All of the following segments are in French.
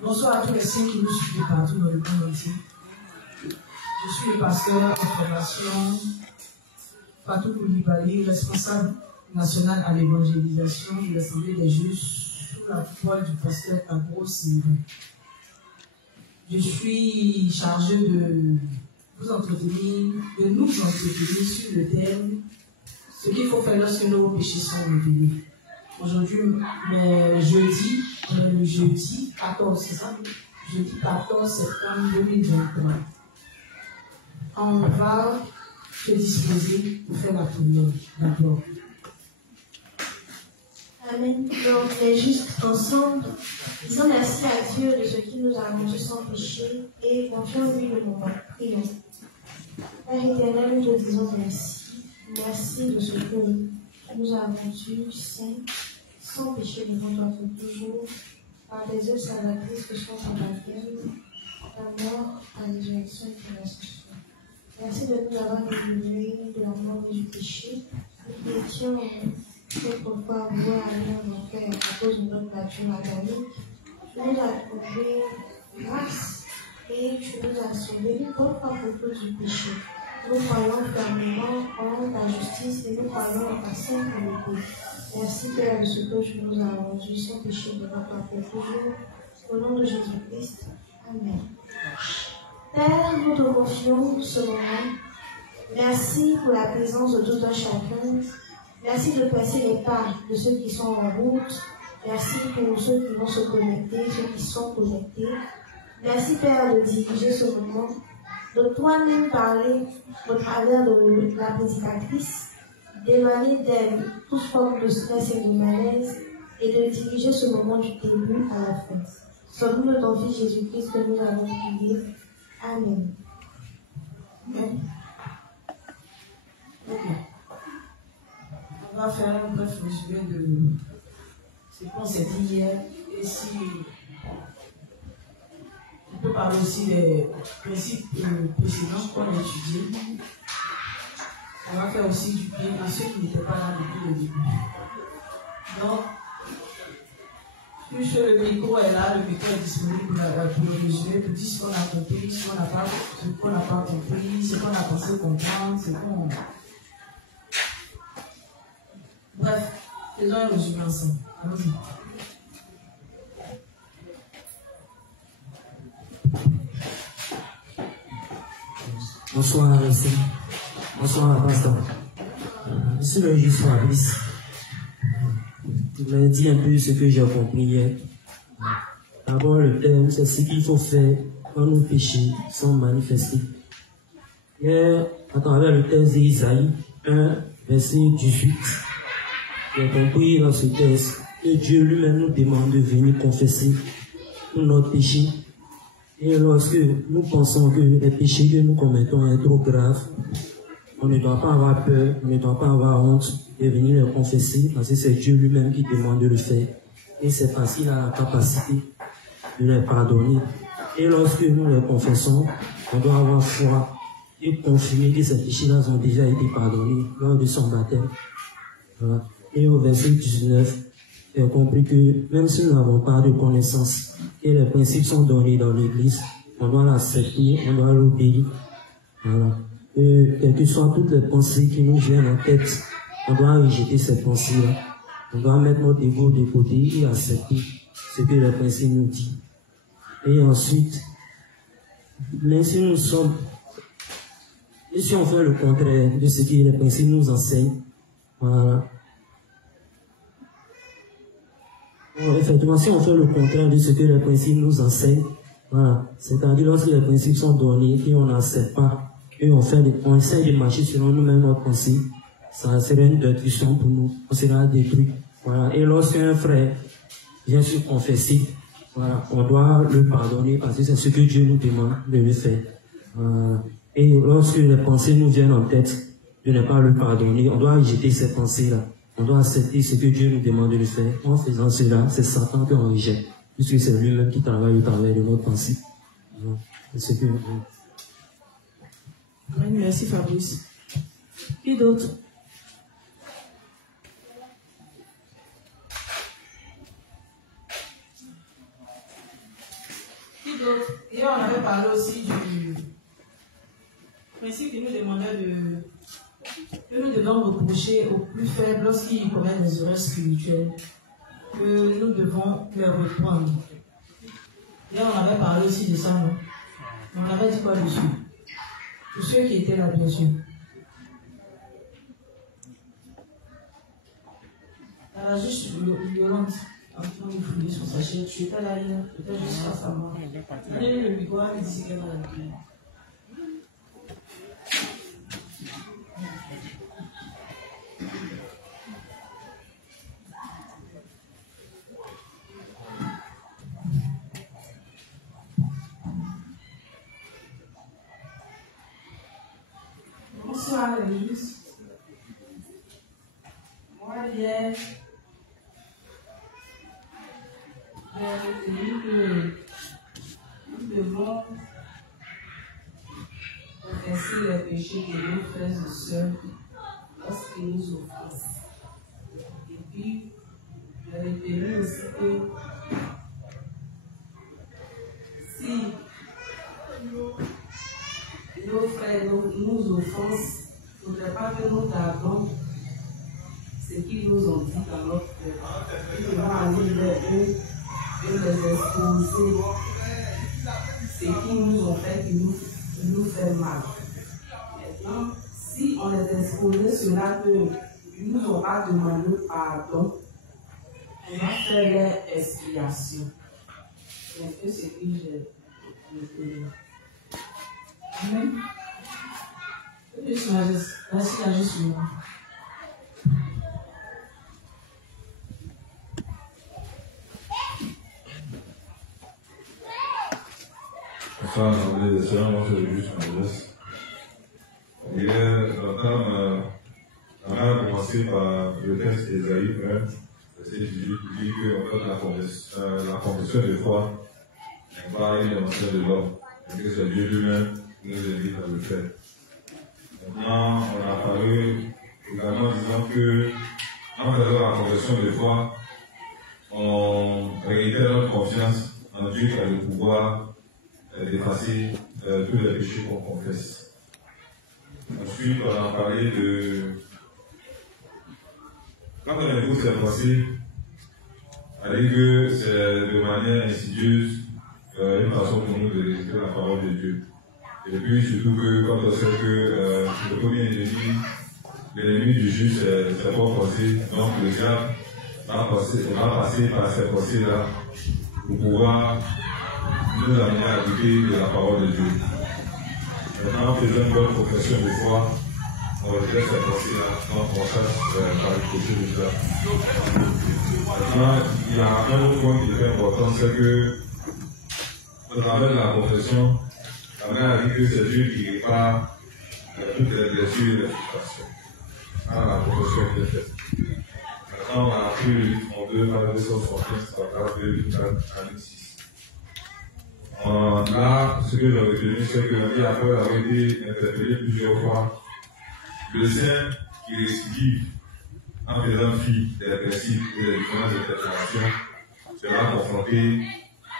Bonsoir à tous les saints qui nous suivent partout dans le monde entier. Je suis le pasteur en formation Fatou Koulibaly, responsable national à l'évangélisation de l'Assemblée des Juifs sous la voix du pasteur Agro Sylvain. Je suis chargé de vous entretenir, de nous entretenir sur le thème ce qu'il faut faire lorsque nos péchés sont révélés. Aujourd'hui, le jeudi 14, c'est ça? Jeudi 14 septembre 2023. On va se disposer pour faire la prière d'abord. Amen. Donc, les justes ensemble, disons merci à Dieu de ce qu'il nous a rendu sans péché et confions lui le moment. Prions. Père éternel, nous te disons merci. Merci de ce que tu nous as rendu saints, sans péché devant toi pour toujours, par des œuvres salvatrices que sont ta baptême, ta mort, ta résurrection et ta ascension. Merci de nous avoir délivrés de la mort et du péché. Nous étions autrefois voués aller en enfer à cause de notre nature adamique. Tu nous as trouvé grâce et tu nous as sauvés une bonne fois pour tous du péché. Nous croyons fermement en ta justice et nous croyons en ta sainte vérité. Merci Père de ce que tu nous as rendu sans péché devant toi pour toujours. Au nom de Jésus-Christ. Amen. Père, nous te confions ce moment. Merci pour la présence de tout un chacun. Merci de passer les pas de ceux qui sont en route. Merci pour ceux qui vont se connecter, ceux qui sont connectés. Merci Père de diriger ce moment, de toi-même parler au travers de la prédicatrice, d'éloigner d'elle toute forme de stress et de malaise et de diriger ce moment du début à la fin. Sommes-nous de ton Fils Jésus-Christ que nous avons prié. Amen. Amen. Okay. On va faire un bref résumé de ce qu'on s'est dit hier. Et si on peut parler aussi des principes précédents qu'on a étudiés. On va faire aussi du bien à ceux qui n'étaient pas là depuis le début. Donc, puisque le micro est là, le micro est disponible pour le résumé, pour dire ce qu'on a compris, ce qu'on n'a pas compris, ce qu'on a pensé comprendre, ce qu'on... Bref, faisons un résumé ensemble. Allons-y. Bonsoir, Alexis. Bonsoir, Pasteur. Je suis le juge Fabrice. Je vais dire un peu ce que j'ai compris hier. D'abord, le thème, c'est ce qu'il faut faire quand nos péchés sont manifestés. Hier, à travers le texte d'Isaïe 1, verset 18, j'ai compris dans ce texte que Dieu lui-même nous demande de venir confesser tous nos péchés. Et lorsque nous pensons que les péchés que nous commettons sont trop graves, on ne doit pas avoir peur, on ne doit pas avoir honte de venir les confesser parce que c'est Dieu lui-même qui demande de le faire. Et c'est parce qu'il a la capacité de les pardonner. Et lorsque nous les confessons, on doit avoir foi et confirmer que ces péchés-là ont déjà été pardonnés lors de son baptême. Voilà. Et au verset 19, j'ai compris que même si nous n'avons pas de connaissance et les principes sont donnés dans l'Église, on doit l'accepter, on doit l'obéir. Voilà. Et quelles que soient toutes les pensées qui nous viennent en tête, on doit rejeter ces pensées-là. On doit mettre notre ego de côté et accepter ce que les principes nous disent. Et ensuite, même si nous sommes, et si on fait le contraire de ce que les principes nous enseignent, voilà. Effectivement, si on fait le contraire de ce que les principes nous enseignent, voilà, c'est-à-dire lorsque les principes sont donnés et on n'accepte pas, et on essaie de marcher selon nous-mêmes notre pensée, ça serait une destruction pour nous, on sera détruit. Voilà. Et lorsqu'un frère vient se confesser, voilà, on doit le pardonner parce que c'est ce que Dieu nous demande de le faire. Et lorsque les pensées nous viennent en tête, de ne pas le pardonner, on doit rejeter ces pensées-là. On doit accepter ce que Dieu nous demande de le faire. En faisant cela, c'est Satan qu'on rejette, puisque c'est lui-même qui travaille au travers de notre pensée. C'est ce que... Merci Fabrice. Qui d'autre? Qui d'autre? Et on avait parlé aussi du principe qui nous demandait que nous devons reprocher aux plus faibles lorsqu'ils commettent des erreurs spirituelles, que nous devons leur reprendre. Et on avait parlé aussi de ça, non? On avait dit quoi dessus? Pour ceux qui étaient là, bien sûr. Elle a juste violente en train de fouiller son sachet. Tu étais là, peut-être juste face à moi. Allez, le micro, elle dit qu'elle va la prière. Bonsoir l'église. Moi, hier, j'ai retenu que nous devons confesser les péchés de nos frères et sœurs lorsqu'ils nous offensent. Et puis, j'ai retenu aussi que si nos frères nous offensent, il ne faudrait pas que nous gardons ce qu'ils nous ont dit dans notre cœur. Nous devons aller vers eux et les exposer ce qu'ils nous ont fait qui nous fait mal. Maintenant, si on les exposait cela qu'ils ne nous ont pas demandé pardon, on va faire leur expiation. C'est un peu ce que j'ai fait. Amen. Merci à Jésus. Bonsoir, assemblée des sœurs, moi c'est juste Majesté. Hier, l'entame a commencé par le texte d'Ésaïe 1, verset 18, qui dit qu'en fait la confession de foi n'est pas une invention de l'homme, mais que c'est Dieu lui-même qui nous invite à le faire. Maintenant, on a parlé également en disant que en faisant la confession de foi, on réitère notre confiance en Dieu qui a le pouvoir d'effacer tous les péchés qu'on confesse. Ensuite, on a parlé de... Quand on écoute cette pensée, on dit que c'est de manière insidieuse une façon pour nous de résister à la parole de Dieu. Et puis surtout que quand on sait que le premier ennemi, l'ennemi du juste, c'est sa propre pensée, donc le diable va passer par ces pensées-là pour pouvoir nous amener à douter de la parole de Dieu. Maintenant, en faisant une bonne profession de foi, on rejette cette pensée-là, donc on chasse par le côté de ça. Maintenant, il y a un autre point qui est important, c'est que au travers de la confession, la Bible a dit que c'est Dieu qui répare toutes les blessures et les frustrations. Quand la confession est faite. Maintenant, on a appris le livre 32, par 275, paragraphe 2, 4 à 6. Là, ce que j'ai retenu, c'est que dit après avoir été interpellé plusieurs fois, le saint qui récidive en faisant fi des principes et des différentes interprétations sera confronté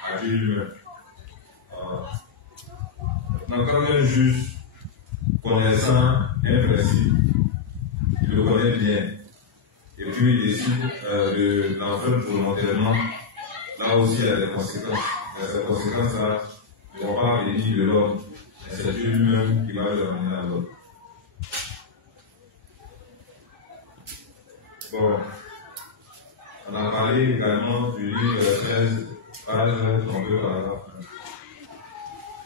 à Dieu lui-même. Maintenant, quand un juge connaissant un principe, il le connaît bien, et puis il décide de l'enfreindre volontairement, là aussi il y a des conséquences. Et ces conséquences-là ne vont pas venir de l'homme, mais c'est Dieu lui-même qui va les amener à l'homme. Bon, on a parlé également du livre 13, page 32, paragraphe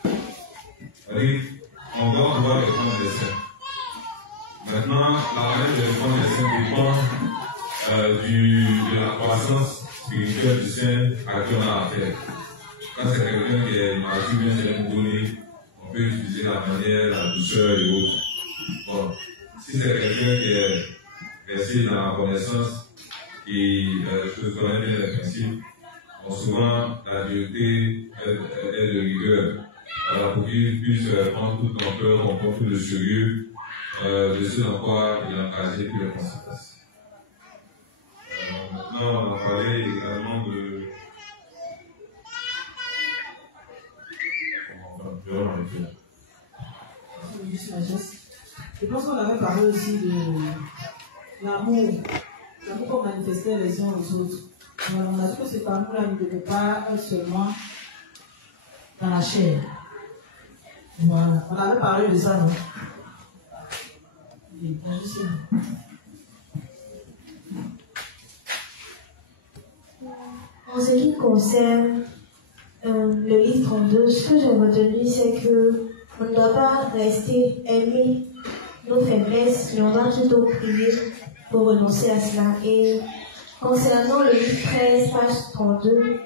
1. On doit pouvoir répondre des saints. Maintenant, la manière de répondre des saints dépend de la croissance spirituelle du saint à qui on a affaire. Quand c'est quelqu'un qui est mature, bien c'est un donné, on peut utiliser la manière, la douceur et autres. Bon, si c'est quelqu'un qui est resté dans la connaissance et je connais bien les principes, bon, souvent la dureté est de rigueur. Alors pour qu'il puisse prendre toute l'ampleur, comprendre tout le sérieux de ce dans quoi il a engagé toutes les conséquences. Maintenant, on a parlé également seront magnifiques. Je pense qu'on avait parlé aussi de l'amour qu'on manifestait les uns aux autres. On a dit que cet amour-là ne devait pas être seulement dans la chair. Voilà. On avait parlé de ça, non? Oui, en ce qui concerne le livre 32, ce que j'ai retenu, c'est que on ne doit pas rester aimer nos faiblesses, mais on doit plutôt prier pour renoncer à cela. Et concernant le livre 13, page 32,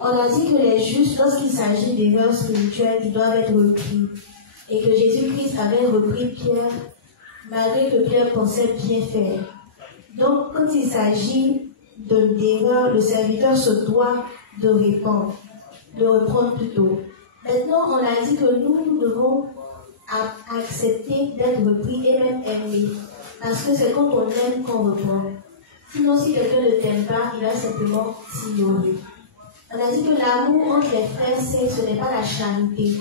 on a dit que les justes, lorsqu'il s'agit d'erreurs spirituelles, ils doivent être repris. Et que Jésus-Christ avait repris Pierre, malgré que Pierre pensait bien faire. Donc, quand il s'agit d'erreurs, le serviteur se doit de répondre, de reprendre plutôt. Maintenant, on a dit que nous devons accepter d'être repris et même aimer. Parce que c'est quand on aime qu'on reprend. Sinon, si quelqu'un ne t'aime pas, il va simplement t'ignorer. On a dit que l'amour entre les frères, ce n'est pas la charité.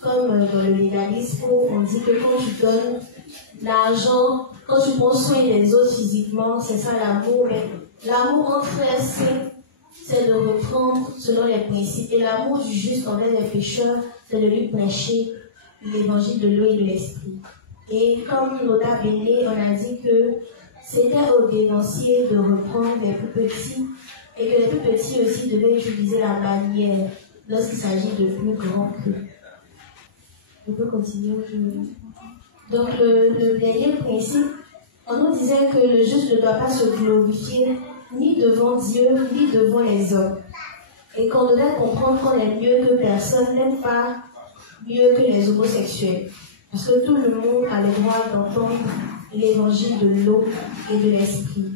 Comme dans le légalisme, on dit que quand tu donnes l'argent, quand tu prends soin des autres physiquement, c'est ça l'amour. Mais l'amour entre frères, c'est de reprendre selon les principes. Et l'amour du juste envers les pécheurs, c'est de lui prêcher l'évangile de l'eau et de l'esprit. Et comme Noda Béné, on a dit que c'était aux dénonciers de reprendre les plus petits et que les plus petits aussi devaient utiliser la manière lorsqu'il s'agit de plus grands qu'eux. On peut continuer aujourd'hui. Donc le dernier principe, on nous disait que le juste ne doit pas se glorifier ni devant Dieu, ni devant les hommes. Et qu'on devait comprendre qu'on est mieux que personne, même pas mieux que les homosexuels. Parce que tout le monde a le droit d'entendre l'évangile de l'eau et de l'esprit.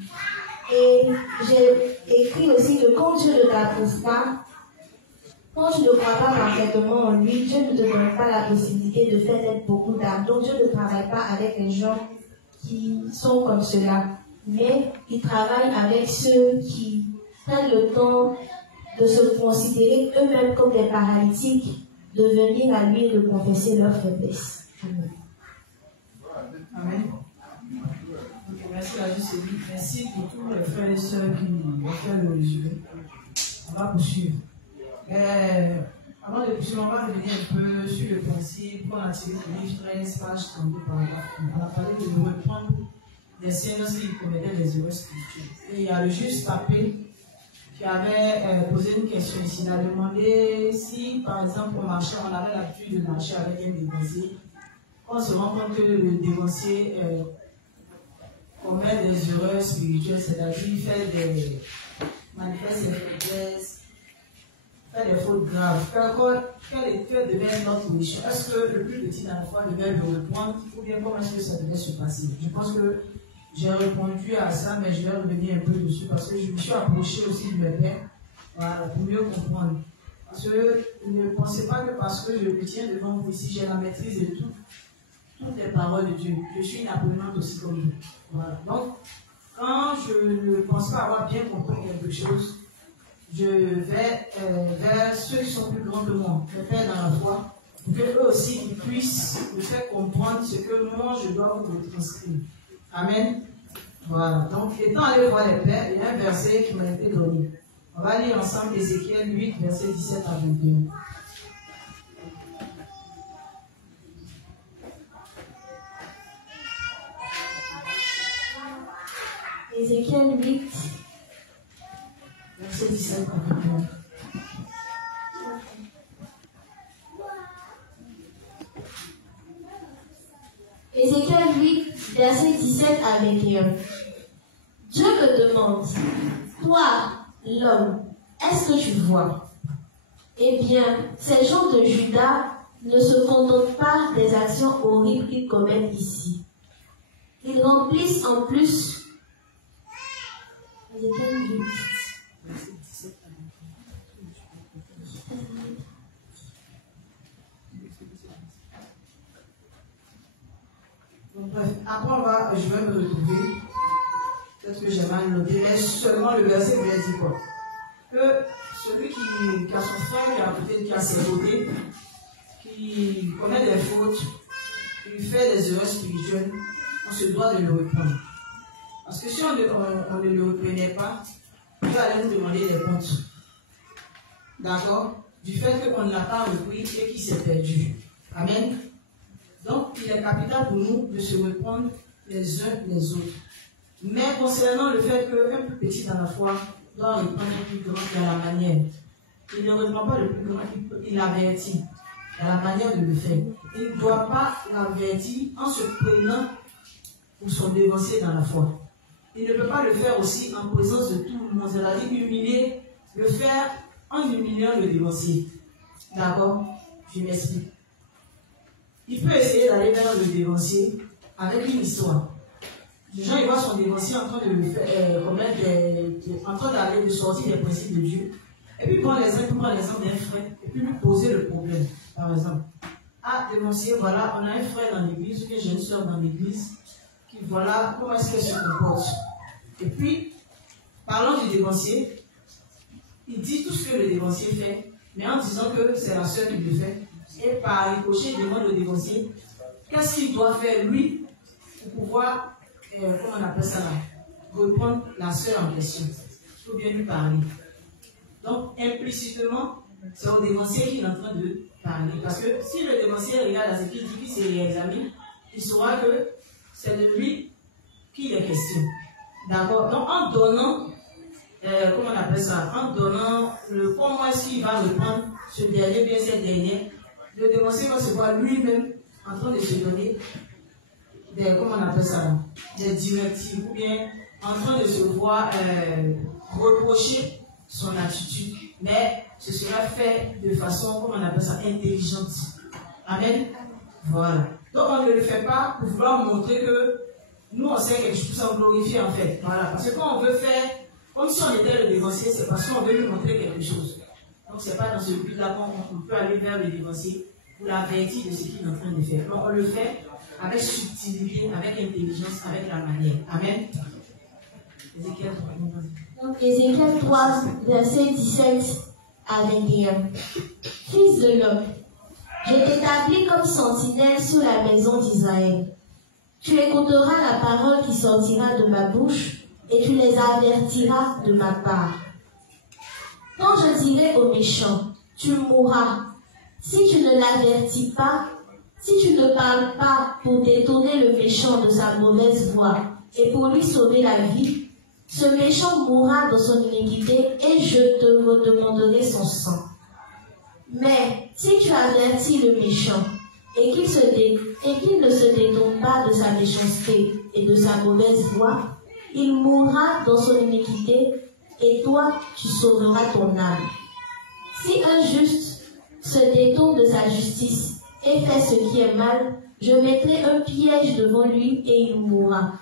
Et j'ai écrit aussi que quand Dieu ne t'approuve pas, quand tu ne crois pas parfaitement en lui, Dieu ne te donne pas la possibilité de faire naître beaucoup d'âmes. Donc Dieu ne travaille pas avec les gens qui sont comme cela. Mais il travaille avec ceux qui prennent le temps de se considérer eux-mêmes comme des paralytiques, de venir à lui et de confesser leur faiblesse. Amen. Amen. Okay, merci à Jésus. Merci pour tous les frères et sœurs qui ont fait le résumé. On va poursuivre. Avant de poursuivre, on va revenir un peu sur le principe qu'on a tiré du livre 13, page 32 par là. On a parlé de reprendre des siens lorsqu'ils commettaient des erreurs spirituelles. Et il y a le juste Tapé qui avait posé une question ici. Il a demandé si, par exemple, on avait l'habitude de marcher avec un dévancier. On se rend compte que le dévancier commet des erreurs spirituelles, c'est-à-dire manifeste ses faiblesses, fait des fautes graves. Quelle devait être notre mission? Est-ce que le plus petit dans la foi devait le reprendre ou bien comment est-ce que ça devait se passer? Je pense que j'ai répondu à ça, mais je vais revenir un peu dessus parce que je me suis approché aussi de mes pères, voilà, pour mieux comprendre. Parce que ne pensez pas que parce que je me tiens devant vous ici, j'ai la maîtrise de toutes les paroles de Dieu. Je suis une apprenante aussi comme vous. Voilà. Donc, quand je ne pense pas avoir bien compris quelque chose, je vais vers ceux qui sont plus grands que moi, les pères dans la foi, pour qu'eux aussi ils puissent me faire comprendre ce que moi je dois vous transcrire. Amen. Voilà. Donc, étant allé voir les pères, il y a un verset qui m'a été donné. On va lire ensemble Ézéchiel 8, verset 17 à 21. Ézéchiel 8, verset 17 à 21. Ézéchiel 8, verset 17 à 21. Dieu me demande, toi, l'homme, est-ce que tu vois? Eh bien, ces gens de Juda ne se contentent pas des actions horribles qu'ils commettent ici. Ils remplissent en plus. Ézéchiel 8. Donc, bref, après je vais me retrouver. Peut-être que j'ai mal noté, mais seulement le verset me dit quoi? Que celui qui a son frère qui a à côté, qui a ses côtés, qui il commet des fautes, il fait des erreurs spirituelles, on se doit de le reprendre. Parce que si on ne le reprenait pas, Dieu allait nous demander des comptes. D'accord? Du fait qu'on ne l'a pas repris et qu'il s'est perdu. Amen. Donc, il est capital pour nous de se reprendre les uns les autres. Mais concernant le fait qu'un plus petit dans la foi doit reprendre un plus grand dans la manière, il ne reprend pas le plus grand, il l'avertit dans la manière de le faire. Il ne doit pas l'avertir en se prenant pour son devancier dans la foi. Il ne peut pas le faire aussi en présence de tout le monde, c'est-à-dire humilier, le faire en humiliant le devancier. D'accord? Je m'explique. Il peut essayer d'aller vers le devancier avec une histoire. Les gens, ils voient son devancier en train de faire, en train d'aller de sortir des principes de Dieu. Et puis, prendre l'exemple d'un frère, et puis lui poser le problème. Par exemple, ah, devancier, voilà, on a un frère dans l'église, ou bien j'ai une soeur dans l'église, qui, voilà, comment est-ce qu'elle se comporte. Et puis, parlant du devancier, il dit tout ce que le devancier fait, mais en disant que c'est la soeur qui le fait. Et par ricochet, il demande au devancier qu'est-ce qu'il doit faire lui pour pouvoir, comment on appelle ça là, reprendre la soeur en question. Il faut bien lui parler. Donc, implicitement, c'est au dévancier qu'il est en train de parler. Parce que si le dévancier regarde à ce qu'il dit, qu'il se réexamine, il saura que c'est de lui qu'il est question. D'accord? Donc, en donnant, comment on appelle ça, en donnant le comment est-ce qu'il va reprendre ce dernier, bien cette dernière, le dévancier va se voir lui-même en train de se donner des, comment on appelle ça, des directives, ou bien en train de se voir reprocher son attitude, mais ce sera fait de façon, comment on appelle ça, intelligente. Amen. Voilà. Donc on ne le fait pas pour vouloir montrer que nous on sait quelque chose, on glorifie en fait. Voilà. Parce que quand on veut faire comme si on était le dévancier, c'est parce qu'on veut lui montrer quelque chose. Donc c'est pas dans ce but-là qu'on peut aller vers le dévancier pour l'avertir de ce qu'il est en train de faire. Donc on le fait avec subtilité, avec intelligence, avec la manière. Amen. Ézéchiel 3. Donc Ézéchiel 3, versets 17 à 21. Fils de l'homme, je t'établis comme sentinelle sur la maison d'Israël. Tu écouteras la parole qui sortira de ma bouche et tu les avertiras de ma part. Quand je dirai au méchant, tu mourras, si tu ne l'avertis pas, si tu ne parles pas pour détourner le méchant de sa mauvaise voie et pour lui sauver la vie, ce méchant mourra dans son iniquité et je te redemanderai son sang. Mais si tu avertis le méchant et qu'il ne se détourne pas de sa méchanceté et de sa mauvaise voie, il mourra dans son iniquité et toi, tu sauveras ton âme. Si un juste se détourne de sa justice et fait ce qui est mal, je mettrai un piège devant lui et il mourra.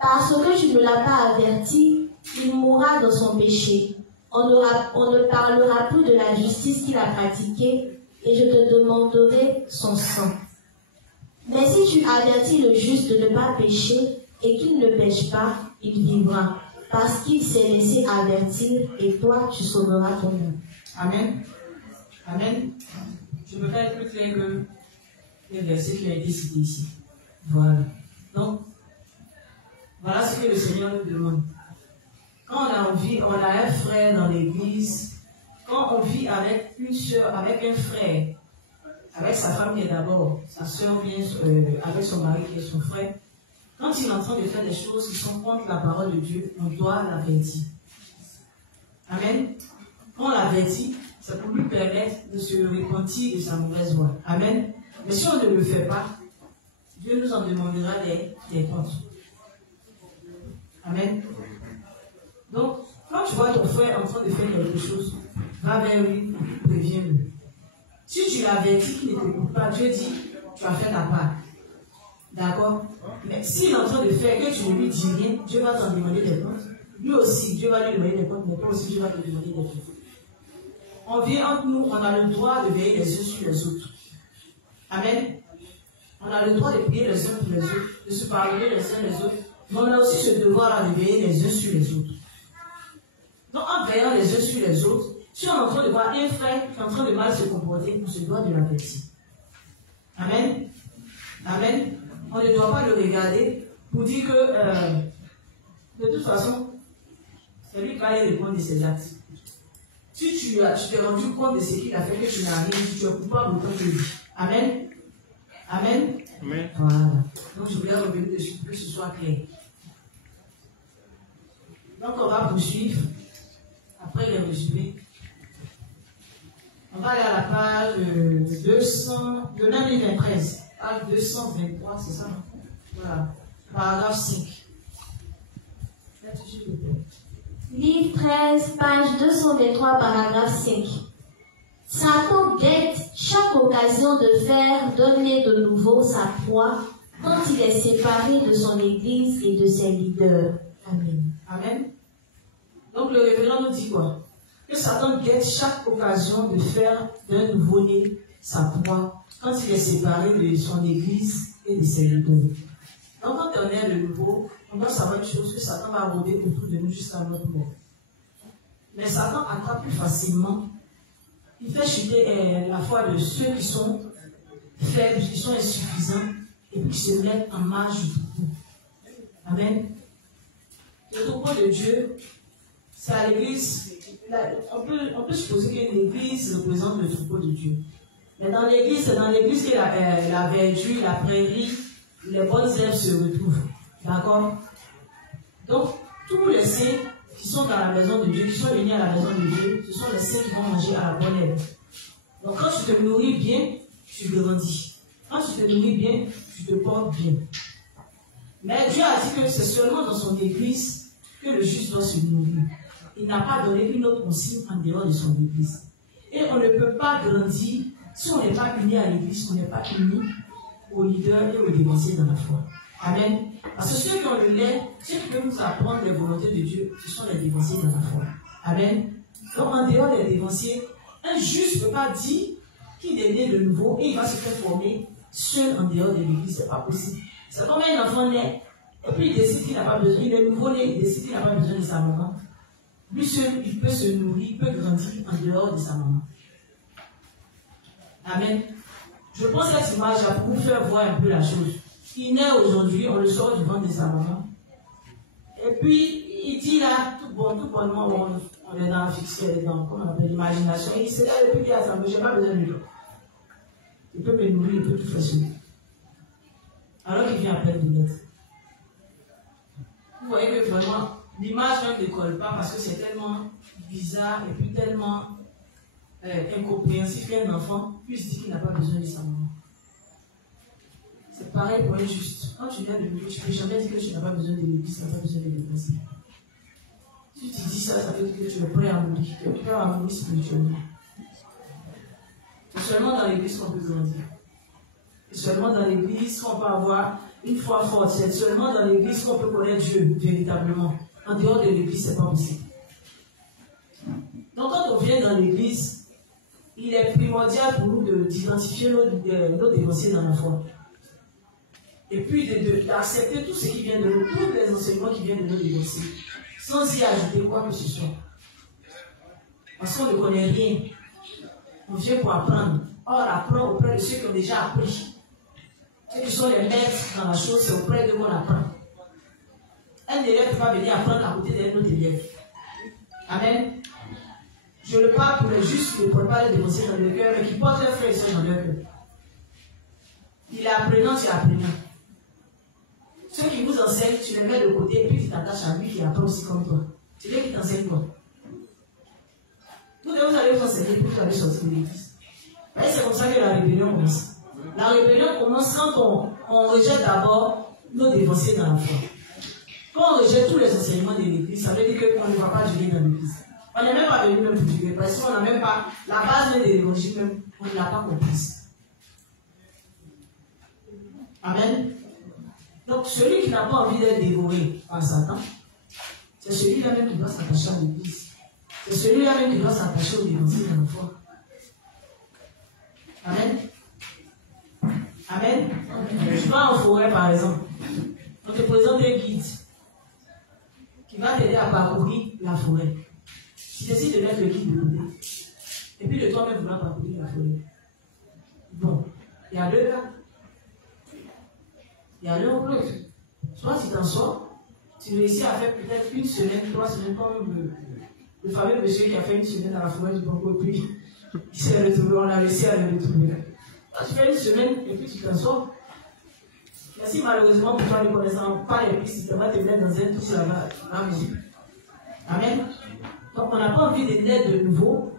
Parce que tu ne l'as pas averti, il mourra dans son péché. On ne parlera plus de la justice qu'il a pratiquée et je te demanderai son sang. Mais si tu avertis le juste de ne pas pécher et qu'il ne pêche pas, il vivra. Parce qu'il s'est laissé avertir et toi, tu sauveras ton âme. Amen. Amen. Je peux pas être plus clair que le verset qui a été cité ici. Voilà. Donc, voilà ce que le Seigneur nous demande. Quand on a un frère dans l'église, quand on vit avec une soeur, avec un frère, avec sa femme qui est d'abord, sa soeur vient avec son mari qui est son frère, quand il est en train de faire des choses qui sont contre la parole de Dieu, on doit l'avertir. Amen. Quand on l'avertit, c'est pour lui permettre de se repentir de sa mauvaise voie. Amen. Mais si on ne le fait pas, Dieu nous en demandera des comptes. Amen. Donc, quand tu vois ton frère en train de faire quelque chose, va vers lui, préviens-le. Si tu l'avertis qu'il ne t'écoute pas, Dieu dit, tu as fait ta part. D'accord? Mais s'il est en train de faire que tu ne lui dis rien, Dieu va t'en demander des comptes. Lui aussi, Dieu va lui demander des comptes, mais toi aussi, Dieu va te demander des comptes. On vient entre nous, on a le droit de veiller les uns sur les autres. Amen. On a le droit de prier les uns pour les autres, de se pardonner les uns les autres, mais on a aussi ce devoir de veiller les uns sur les autres. Donc, en veillant les uns sur les autres, si on est en train de voir un frère qui est en train de mal se comporter, on se doit de l'avertir. Amen. Amen. On ne doit pas le regarder pour dire que, de toute façon, c'est lui qui va aller répondre de ses actes. Si tu t'es rendu compte de ce qu'il a fait, que tu n'as rien dit, tu es coupable autant que lui. Amen. Amen. Amen. Voilà. Donc, je voulais revenir dessus pour que ce soit clair. Donc, on va poursuivre. Après les résumés. On va aller à la page 2013. Page 223, c'est ça? Voilà. Paragraphe 5. Livre 13, page 223, paragraphe 5. Satan guette chaque occasion de faire donner de nouveau sa proie quand il est séparé de son Église et de ses leaders. Amen. Amen. Donc le révérend nous dit quoi? Que Satan guette chaque occasion de faire d'un nouveau-né sa proie quand il est séparé de son Église et de ses leaders. Donc quand on est de nouveau, on doit savoir une chose, que Satan va rôder autour de nous jusqu'à notre mort. Mais Satan attrape plus facilement. Il fait chuter la foi de ceux qui sont faibles, qui sont insuffisants, et puis qui se mettent en marge du troupeau. Amen. Le troupeau de Dieu, c'est à l'église. On peut supposer que l'église représente le troupeau de Dieu. Mais dans l'église, c'est dans l'église que la verdure, la prairie, les bonnes herbes se retrouvent. D'accord? Donc, tous les saints qui sont dans la maison de Dieu, qui sont venus à la maison de Dieu, ce sont les saints qui vont manger à la bonne herbe. Donc, quand tu te nourris bien, tu grandis. Quand tu te nourris bien, tu te portes bien. Mais Dieu a dit que c'est seulement dans son église que le juste doit se nourrir. Il n'a pas donné une autre consigne en dehors de son église. Et on ne peut pas grandir si on n'est pas uni à l'église, on n'est pas uni aux leaders et aux dévanciers dans la foi. Amen. Parce que ceux qui ont le lait, ceux qui peuvent nous apprendre les volontés de Dieu, ce sont les dévanciers dans la foi. Amen. Donc en dehors des dévanciers, un juste ne peut pas dire qu'il est né de nouveau et il va se faire former seul en dehors de l'église. Ce n'est pas possible. C'est comme un enfant naît, et puis il décide qu'il n'a pas besoin, il est nouveau-né, il décide qu'il n'a pas besoin de sa maman. Lui seul, il peut se nourrir, il peut grandir en dehors de sa maman. Amen. Je prends cette image pour vous faire voir un peu la chose. Il naît aujourd'hui, on le sort du ventre de sa maman. Et puis, il dit là, tout bonnement, on est dans la fiction, comment on appelle, l'imagination. Il se lève et puis il dit à sa maman, je n'ai pas besoin de lui. Il peut me nourrir, il peut tout faire seul. Alors qu'il vient à peine de naître. Vous voyez que vraiment, l'image même ne colle pas parce que c'est tellement bizarre et puis tellement incompréhensif qu'un enfant puisse dire qu'il n'a pas besoin de sa maman. C'est pareil pour un juste. Quand tu viens de nouveau, tu ne peux jamais dire que tu n'as pas besoin de l'église, tu n'as pas besoin de l'église. Si tu dis ça, ça veut dire que tu es prêt à mourir. Tu es prêt à mourir spirituellement. C'est seulement dans l'église qu'on peut grandir. C'est seulement dans l'église qu'on peut avoir une foi forte. C'est seulement dans l'église qu'on peut connaître Dieu véritablement. En dehors de l'église, ce n'est pas possible. Donc quand on vient dans l'église, il est primordial pour nous d'identifier nos dévanciers dans la foi. Et puis d'accepter tout ce qui vient de nous, tous les enseignements qui viennent de nos dévanciers, sans y ajouter quoi que ce soit. Parce qu'on ne connaît rien. On vient pour apprendre. Or, apprendre auprès de ceux qui ont déjà appris. Ceux qui sont les maîtres dans la chose, c'est auprès de qu'on apprend. Un élève ne peut pas venir apprendre à côté d'un autre élève. Amen. Je le parle pour les justes qui ne portent pas les dévanciers dans leur cœur, mais qui portent leurs frères et sœurs dans leur cœur. Il est apprenant, tu es apprenant. Ceux qui vous enseignent, tu les mets de côté et puis tu t'attaches à lui qui apprend aussi comme toi. C'est lui qui t'enseigne quoi. Vous allez vous enseigner pour que vous allez sortir de l'église. Et c'est comme ça que la rébellion commence. La rébellion commence quand on rejette d'abord nos dévanciers dans la foi. Quand on rejette tous les enseignements de l'église, ça veut dire qu'on ne va pas durer dans l'église. On n'est même pas venu même pour durer, parce qu'on n'a même pas la base même de l'évangile, même, on ne l'a pas comprise. Amen. Donc celui qui n'a pas envie d'être dévoré par Satan, c'est celui-là même qui doit s'attacher à l'église. C'est celui-là même qui doit s'attacher aux dévanciers dans la foi. Amen. Amen. Tu vas en forêt par exemple. On te présente un guide qui va t'aider à parcourir la forêt. Tu décides de mettre le guide de côté. Et puis de toi-même vouloir parcourir la forêt. Bon, il Il y a deux cas. Il y a l'un ou l'autre. Soit tu t'en sors, tu réussis à faire peut-être 1 semaine, 3 semaines, comme le fameux monsieur qui a fait 1 semaine dans la forêt du Congo, puis il s'est retrouvé, on a réussi à le retrouver. Toi, tu fais 1 semaine et puis tu t'en sors. Mais si malheureusement pour toi ne connaissant pas les pistes, tu vas te mettre dans un tout là-bas, tu vas mourir. Amen. Donc on n'a pas envie de naître de nouveau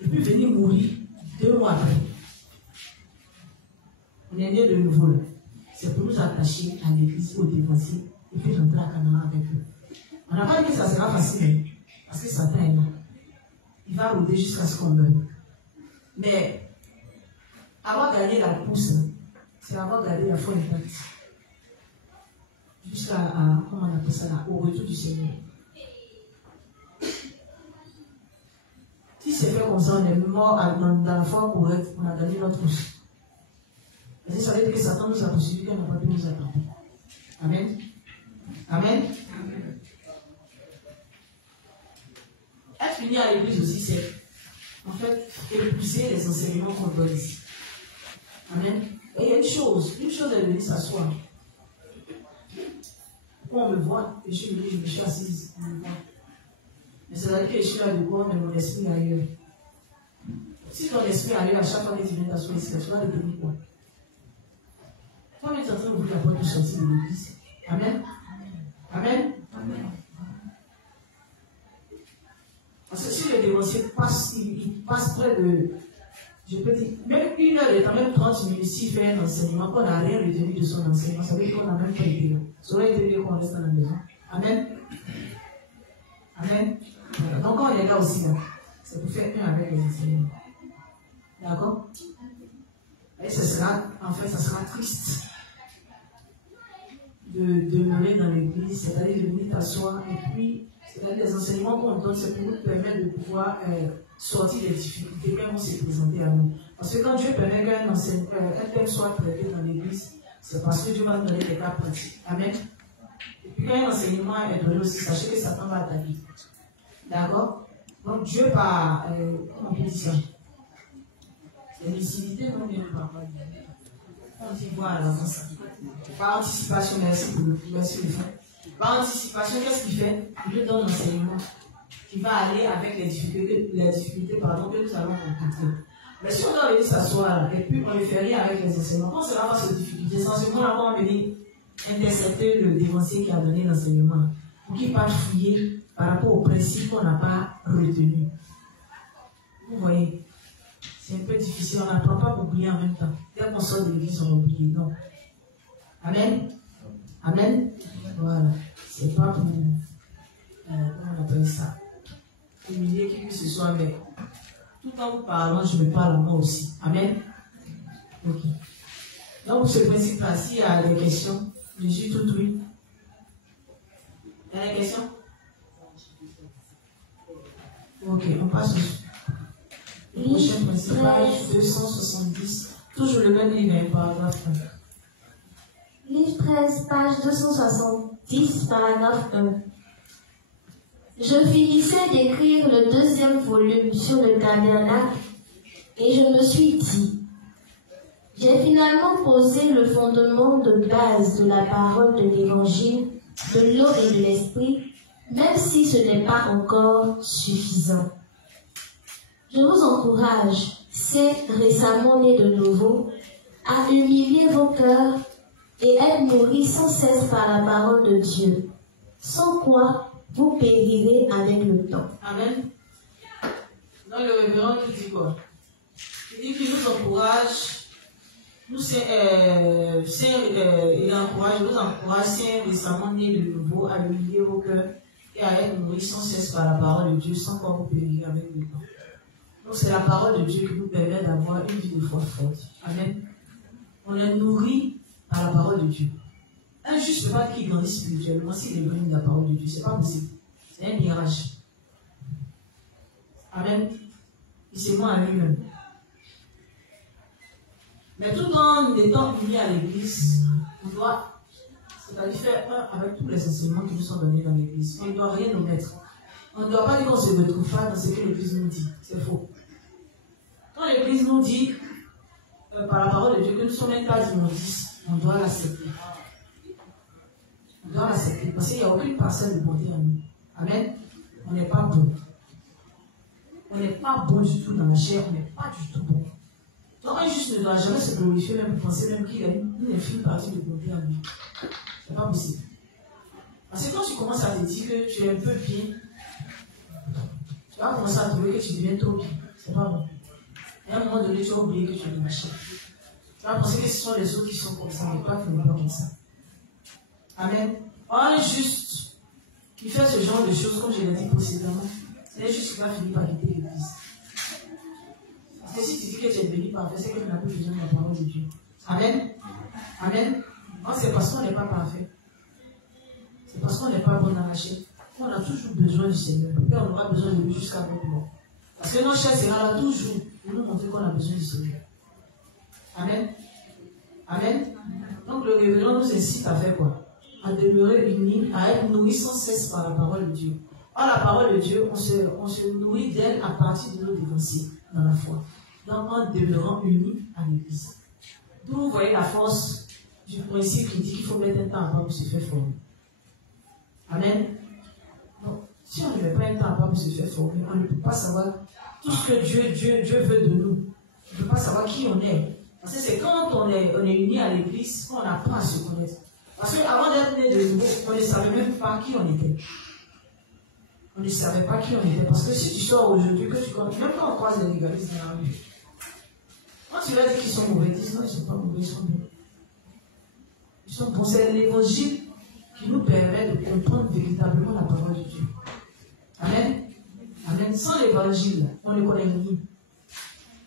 et puis venir mourir 2 mois après. On est né de nouveau là. C'est pour nous attacher à l'église, au dévancier, et puis rentrer à Canaan avec eux. On n'a pas dit que ça sera facile, parce que Satan est là. Il va rôder jusqu'à ce qu'on meure. Mais avoir gagné la course, c'est avoir gardé la foi intacte. Jusqu'à, comment on appelle ça là, au retour du Seigneur. Si c'est fait comme ça, on est mort dans la foi correcte, on a gagné notre course. Et ça veut dire que Satan nous a poursuivis qu'on n'a pas pu nous attraper. Amen. Amen. Être venu à l'église aussi, c'est en fait épouser les enseignements qu'on donne ici. Amen. Et il y a une chose est de venir s'asseoir. Pourquoi on me voit, et je me suis assise, on me voit. Mais c'est-à-dire que je suis là de quoi, mais mon esprit est ailleurs. Si ton esprit est ailleurs, à chaque fois que tu viens t'asseoir ici, tu vas devenir quoi? Toi-même, tu es en train d'ouvrir la porte de sortie de l'église. Amen. Amen. Amen. Parce que si le dévancier passe, il passe près de, je peux dire, même 1 heure de temps, même 30 minutes, s'il fait un enseignement, qu'on n'a rien retenu de son enseignement, ça veut dire qu'on n'a même pas été là. Ça aurait été mieux qu'on reste à la maison. Amen. Amen. Voilà. Donc, quand on est là aussi, là, c'est pour faire un avec les enseignements. D'accord? Et ce sera, en fait, ça sera triste de demeurer dans l'église, c'est-à-dire de venir t'asseoir, et puis, c'est-à-dire les enseignements qu'on donne, c'est pour nous permettre de pouvoir sortir des difficultés qui vont se présenter à nous. Parce que quand Dieu permet qu'un thème soit traité dans l'église, c'est parce que Dieu va nous donner des cas pratiques. Amen. Et puis quand un enseignement est donné aussi, sachez que Satan va attaquer. D'accord? Donc Dieu par, comment on peut dire ça? C'est lucidité, non bien pas. On dit voir à l'avance. Par anticipation, merci pour le fait. Par anticipation, qu'est-ce qu'il fait? Il lui donne l'enseignement qui va aller avec les difficultés que nous allons rencontrer. Mais si on doit venir s'asseoir et puis on ne fait rien avec les enseignements, quand cela va se difficulter, ces enseignements-là vont venir intercepter le dévancier qui a donné l'enseignement pour qu'il parte fouiller par rapport aux principes qu'on n'a pas retenus. Vous voyez? C'est un peu difficile, on n'apprend pas pour oublier en même temps. Dès qu'on sort de l'église, on oublie. Non. Amen. Amen. Voilà. C'est pas pour, comment on appelle ça? Humilier qui que ce soit, mais tout en vous parlant, je me parle à moi aussi. Amen. Ok. Donc, pour ce principe-là, s'il y a des questions, je suis tout oui. Il y a des questions? Ok, on passe au prochain principe, page 270. Toujours le même livre, paragraphe 1. Livre 13, page 270, paragraphe 1. Je finissais d'écrire le 2e volume sur le tabernacle et je me suis dit, j'ai finalement posé le fondement de base de la parole de l'évangile, de l'eau et de l'esprit, même si ce n'est pas encore suffisant. Je vous encourage, c'est récemment né de nouveau, à humilier vos cœurs et être nourris sans cesse par la parole de Dieu, sans quoi vous périrez avec le temps. Amen. Donc le révérend nous dit quoi? Il dit qu'il nous encourage, il nous encourage, c'est récemment né de nouveau, à humilier vos cœurs et à être nourris sans cesse par la parole de Dieu, sans quoi vous périrez avec le temps. Donc c'est la parole de Dieu qui nous permet d'avoir une vie de foi forte. Amen. On est nourri par la parole de Dieu. Un juste ne peut pas qu'il grandit spirituellement s'il est de la parole de Dieu. C'est pas possible. C'est un mirage. Amen. Il se ment à lui-même. Mais tout en étant unis à l'église, on doit, c'est-à-dire faire un avec tous les enseignements qui nous sont donnés dans l'église. On ne doit rien omettre. On ne doit pas dire qu'on se retrouve pas dans ce que l'église nous dit. C'est faux. Quand l'église nous dit, par la parole de Dieu, ne sont même pas d'immondice, on doit l'accepter. On doit l'accepter parce qu'il n'y a aucune parcelle de bonté en nous. Amen. On n'est pas bon. On n'est pas bon du tout dans la chair, on n'est pas du tout bon. Donc un juste ne doit jamais se glorifier, même penser même qu'il a une infime partie de bonté en lui. C'est pas possible. Parce que quand tu commences à te dire que tu es un peu bien, tu vas commencer à trouver que tu deviens trop bien. C'est pas bon. Et à un moment donné, tu vas oublier que tu es de la chair. Tu vas penser que ce sont les autres qui sont comme ça, mais pas que nous pas comme ça. Amen. Un juste qui fait ce genre de choses, comme je l'ai dit précédemment, c'est juste qui va finir par quitter l'église. Parce que si tu dis que tu es béni parfait, c'est que tu n'as plus besoin de la parole de Dieu. Amen. Amen. Non, c'est parce qu'on n'est pas parfait. C'est parce qu'on n'est pas bon dans la chair. On a toujours besoin du Seigneur. Et on aura besoin de lui jusqu'à notre mort. Parce que notre chair sera là toujours pour nous montrer qu'on a besoin du Seigneur. Amen. Amen. Donc le révérend nous incite à faire quoi? À demeurer unis, à être nourris sans cesse par la parole de Dieu. Or, la parole de Dieu, on se nourrit d'elle à partir de nos dévancées dans la foi. Donc, en demeurant unis à l'église. Donc, vous voyez la force du principe qui dit qu'il faut mettre un temps à part pour se faire former. Amen. Donc, si on ne met pas un temps à part pour se faire former, on ne peut pas savoir tout ce que Dieu veut de nous. On ne peut pas savoir qui on est. Parce que c'est quand on est unis à l'église qu'on apprend à se connaître. Parce qu'avant d'être né de nouveau, on ne savait même pas qui on était. On ne savait pas qui on était. Parce que si tu sors aujourd'hui, que tu connais, même quand on croise les légalistes dans la rue, quand tu leur dis qu'ils sont mauvais, ils disent non, ils ne sont pas mauvais, ils sont bons. Ils sont bons. C'est l'évangile qui nous permet de comprendre véritablement la parole de Dieu. Amen. Amen. Sans l'évangile, on ne connaît rien.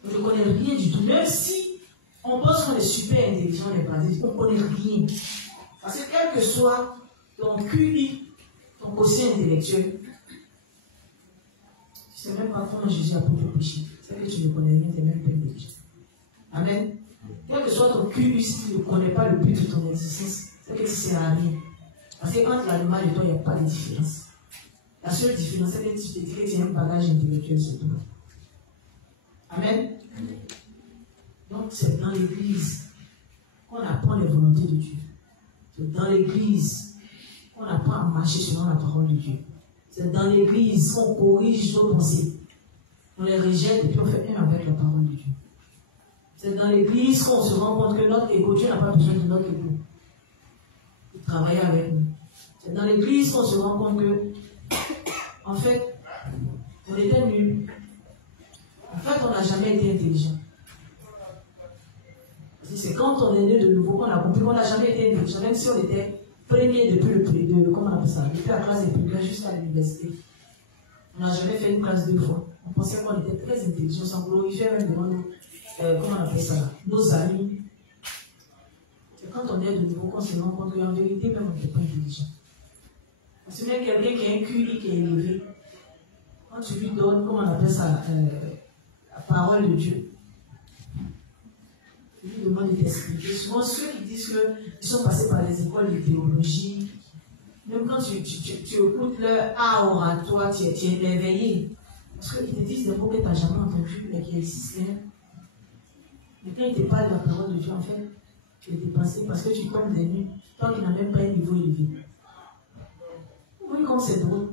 On ne connaît rien du tout. Même si on pense qu'on est super intelligent, on n'est pas dit, on ne connaît rien. Parce que quel que soit ton QI, ton quotient intellectuel, tu ne sais même pas comment Jésus a pu te pécher. C'est que tu ne connais rien, tu n'es même pas intelligent. Amen. Quel que soit ton QI, si tu ne connais pas le but de ton existence, c'est que tu ne sais rien. Parce que entre l'animal et toi, il n'y a pas de différence. La seule différence, c'est que tu te dis que tu as un bagage intellectuel, c'est tout. Amen. Donc, c'est dans l'église qu'on apprend les volontés de Dieu. C'est dans l'église qu'on apprend à marcher selon la parole de Dieu. C'est dans l'église qu'on corrige nos pensées. On les rejette et puis on fait un avec la parole de Dieu. C'est dans l'église qu'on se rend compte que notre ego, Dieu n'a pas besoin de notre ego pour travailler avec nous. C'est dans l'église qu'on se rend compte que, en fait, on était nuls. En fait, on n'a jamais été intelligent. C'est quand on est né de nouveau qu'on a compris qu'on n'a jamais été intelligent, même si on était premier depuis comment on appelle ça, depuis la classe des primaires jusqu'à l'université. On n'a jamais fait une classe 2 fois. On pensait qu'on était très intelligent, on s'en glorifiait même devant nous, comment on appelle ça, nos amis. C'est quand on est de nouveau qu'on se rend compte qu'en vérité, même on n'était pas intelligent. Parce que même quelqu'un qui a un QI qui est élevé, quand tu lui donnes, comment on appelle ça, la parole de Dieu, je lui demande de t'expliquer. Souvent, ceux qui disent qu'ils sont passés par les écoles de théologie, même quand tu écoutes leur art oratoire, tu es émerveillé. Parce qu'ils te disent des mots que tu n'as jamais entendus, mais qui existent. Mais quand ils te parlent de la parole de Dieu, en fait, tu es dépensé parce que tu tombes des nues, tant qu'il n'a même pas un niveau élevé. Oui, comme c'est drôle.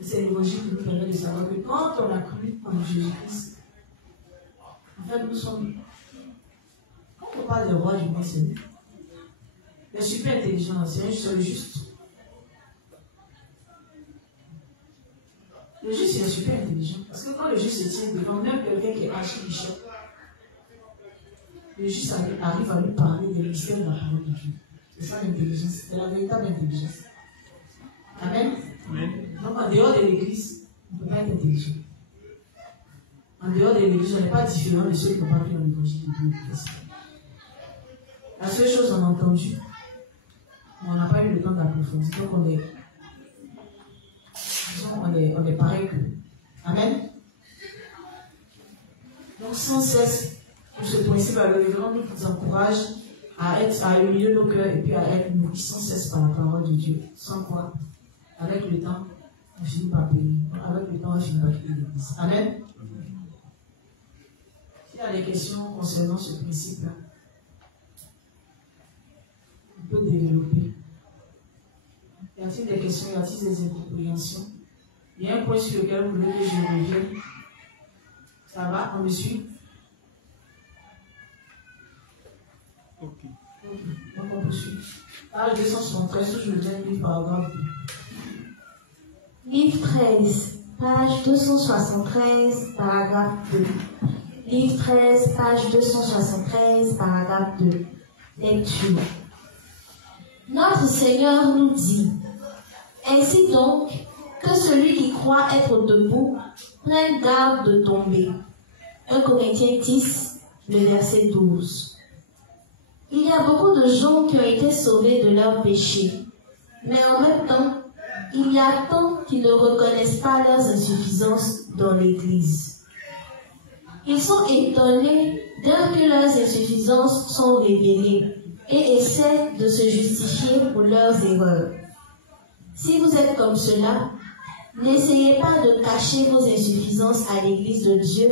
C'est l'évangile qui nous permet de savoir que quand on a cru en Jésus-Christ, en fait, nous sommes. Quand on parle des rois du monde, c'est nous. Le super intelligent, c'est le juste. Le juste, il est super intelligent. Parce que quand le juste se tient devant même quelqu'un qui est archi-bichette, le juste arrive à lui parler des mystères de la parole de Dieu. C'est ça l'intelligence. C'est la véritable intelligence. Amen. Donc en dehors de l'église, on ne peut pas être intelligent. En dehors de l'église, on n'est pas différent de ceux qui n'ont pas pris dans l'évangile de Dieu. La seule chose qu'on a entendue, on n'a pas eu le temps d'approfondir. Donc on est pareil que. Amen. Donc sans cesse, pour ce principe, le révérend nous encourage à humilier nos cœurs et puis à être nourris sans cesse par la parole de Dieu. Sans quoi, avec le temps, on finit par payer. Avec le temps, on finit par quitter l'église. Amen. S'il y a des questions concernant ce principe-là, a-t-il des questions, y a-t-il des incompréhensions? Il y a un point sur lequel vous voulez que je revienne. Ça va, on me suit? Ok. Donc on poursuit. Page 273, toujours le même livre, paragraphe 2. Livre 13, page 273, paragraphe 2. Livre 13, page 273, paragraphe 2. Lecture. Notre Seigneur nous dit: ainsi donc, que celui qui croit être debout prenne garde de tomber. 1 Corinthiens 10, le verset 12. Il y a beaucoup de gens qui ont été sauvés de leurs péchés, mais en même temps, il y a tant qui ne reconnaissent pas leurs insuffisances dans l'Église. Ils sont étonnés dès que leurs insuffisances sont révélées et essaient de se justifier pour leurs erreurs. Si vous êtes comme cela, n'essayez pas de cacher vos insuffisances à l'Église de Dieu,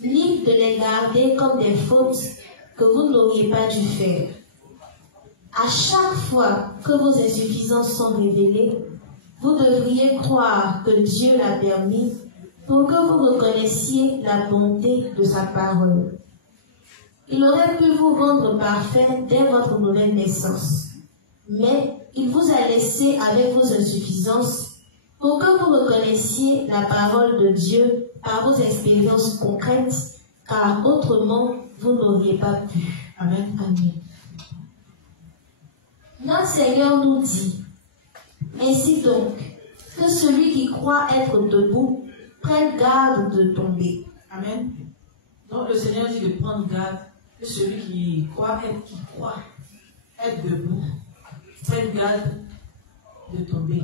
ni de les garder comme des fautes que vous n'auriez pas dû faire. À chaque fois que vos insuffisances sont révélées, vous devriez croire que Dieu l'a permis pour que vous reconnaissiez la bonté de sa parole. Il aurait pu vous rendre parfait dès votre nouvelle naissance, mais il vous a laissé avec vos insuffisances pour que vous reconnaissiez la parole de Dieu par vos expériences concrètes, car autrement, vous n'auriez pas pu. Amen. Amen. Notre Seigneur nous dit: ainsi donc, que celui qui croit être debout prenne garde de tomber. Amen. Donc le Seigneur dit de prendre garde que celui qui croit être debout prenne garde de tomber.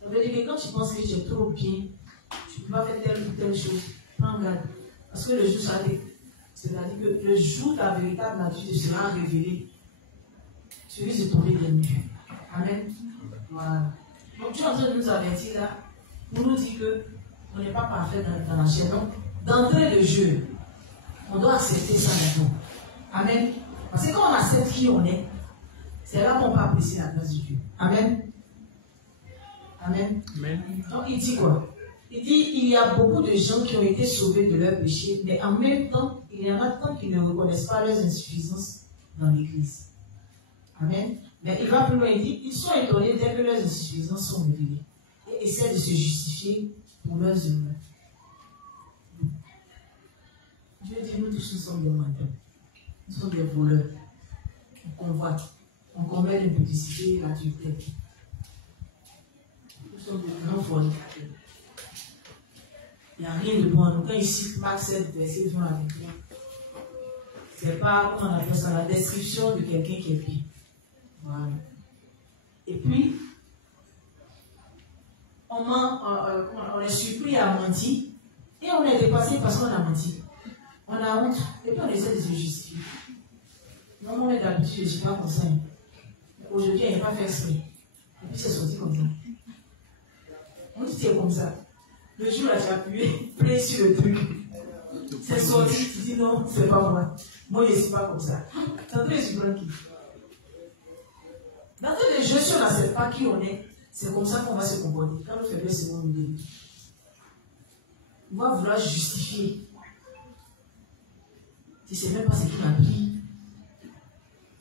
Ça veut dire que quand tu penses que tu es trop bien, tu ne peux pas faire telle ou telle chose, prends garde. Parce que le jour sera révélé. C'est-à-dire que le jour ta véritable nature sera révélée. Tu risques de tomber des nues. Amen. Voilà. Donc tu es en train de nous avertir là, pour nous dire qu'on n'est pas parfait dans la chair. Donc, d'entrée de jeu, on doit accepter ça maintenant. Amen. Parce que quand on accepte qui on est, c'est là qu'on peut apprécier la grâce de Dieu. Amen. Amen. Amen. Donc il dit quoi? Il dit il y a beaucoup de gens qui ont été sauvés de leurs péchés, mais en même temps, il y en a tant qui ne reconnaissent pas leurs insuffisances dans l'Église. Amen. Mais il va plus loin, il dit ils sont étonnés dès que leurs insuffisances sont révélées et essaient de se justifier pour leurs erreurs. Dieu dit nous tous nous sommes des menteurs, nous sommes des voleurs, on convoite, on commet l'impudicité, l'adultère. Nous sommes des grands fornicateurs. Il n'y a rien de bon en nous. Quand il cite Marc 7, verset 20 à 21, c'est pas, comment on appelle ça, la description de quelqu'un qui est pire. Voilà. Et puis, on est surpris à mentir et on est dépassé parce qu'on a menti. On a honte et puis on essaie de se justifier. Non, on est d'habitude, je ne suis pas comme ça. Aujourd'hui, il n'y a pas fait exprès. Et puis c'est sorti comme ça. On dit c'est comme ça. Le jour là, j'ai appuyé sur le truc. C'est sorti, tu dis non, c'est pas moi. Moi, je ne suis pas comme ça. Tantôt, je suis tranquille. Dans le jeu, si on n'accepte pas qui on est, c'est comme ça qu'on va se comporter. Quand nous faisons ce monde, on va vouloir justifier. Tu ne sais même pas ce qui m'a pris.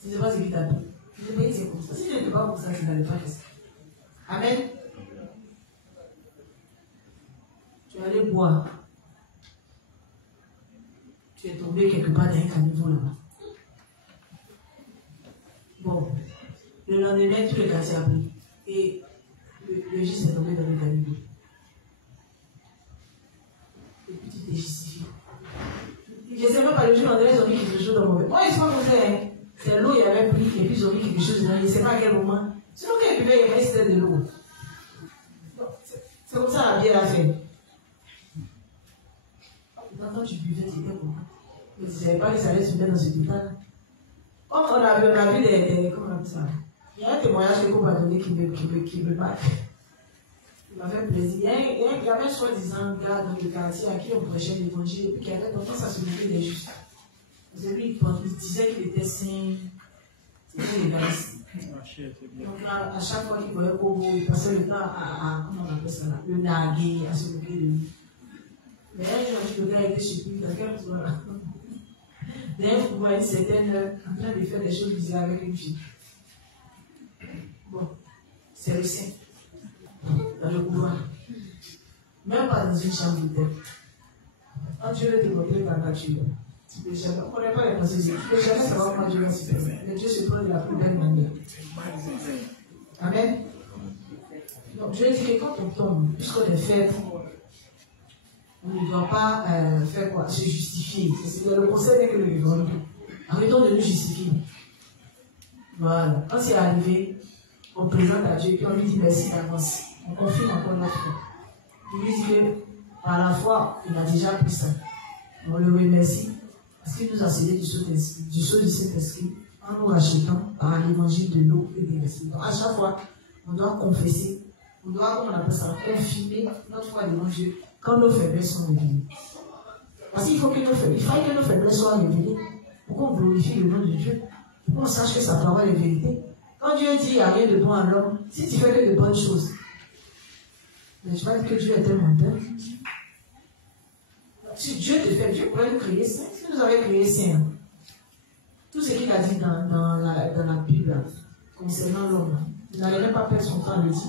Tu ne sais pas ce qui t'a pris. Tu ne sais pas que c'est comme ça. Si tu n'étais pas comme ça, tu n'allais pas faire ça. Amen. Tu allais boire. Tu es tombé quelque part dans un caniveau là-bas. Bon. Le lendemain, tout le quartier a pris. Et le gis est tombé dans le caniveau. Et puis tu t'es justifié. Je ne sais pas, le jour, on dirait qu'ils ont mis quelque chose dans le mauvais. Moi, ils sont comme ça. C'est l'eau, il y avait pris, et puis ils ont mis quelque chose dedans. Je ne sais pas à quel moment. Sinon, quand ils buvaient, il y avait c'était de l'eau. C'est comme ça la bière a fait. Quand tu buvais, c'était comment? Mais tu ne savais pas que ça allait se mettre dans ce détail. Comme on a vu des. Comment on appelle ça? Il y a un témoignage que qu'on m'a donné qui me marque. Il m'a fait plaisir. Il y avait un soi-disant gars dans le quartier à qui on prêchait l'évangile et puis qui avait tendance à se moquer des justes. Parce que lui, il disait qu'il était saint, c'était légaliste. Donc là, à chaque fois qu'il voyait Kobo, il passait le temps à comment on appelle ça là, le narguer, à se moquer de lui. Mais un jour, le gars était surpris, dans quel moment là. D'ailleurs, vous voyez une certaine heure en train de faire des choses bizarres avec une fille. Bon, c'est le sein. Dans le couloir. Même pas dans une chambre d'hôtel. Quand Dieu veut te montrer ta nature, tu peux jamais. On ne connaît pas les pensées. Tu ne peux jamais savoir comment Dieu va se faire. Mais Dieu se prend de la plus belle manière. Amen. Donc Dieu dit que quand on tombe, puisqu'on est faible, on ne doit pas faire quoi? Se justifier. C'est le conseil que le vivant. Arrêtons de nous justifier. Voilà. Quand c'est arrivé, on présente à Dieu et puis on lui dit merci d'avance. On confirme encore notre foi. Il lui dit que par la foi, il a déjà pris ça. On le remercie parce qu'il nous a cédé du sceau du Saint-Esprit en nous rachetant par l'évangile de l'eau et de l'esprit. Donc à chaque fois, on doit confesser, on doit, comme on appelle ça, confirmer notre foi devant Dieu quand nos faiblesses sont révélées. Parce qu'il faut que nos faiblesses soient révélées pour qu'on glorifie le nom de Dieu, pour qu'on sache que sa parole est vérité. Quand Dieu dit qu'il n'y a rien de bon à l'homme, si tu fais que de bonnes choses, mais je pense que Dieu est un menteur. Si Dieu te fait, Dieu pourrait nous créer saint. Si nous avait créé saint, tout ce qu'il a dit dans la Bible concernant l'homme, il n'allait même pas perdre son temps à le dire.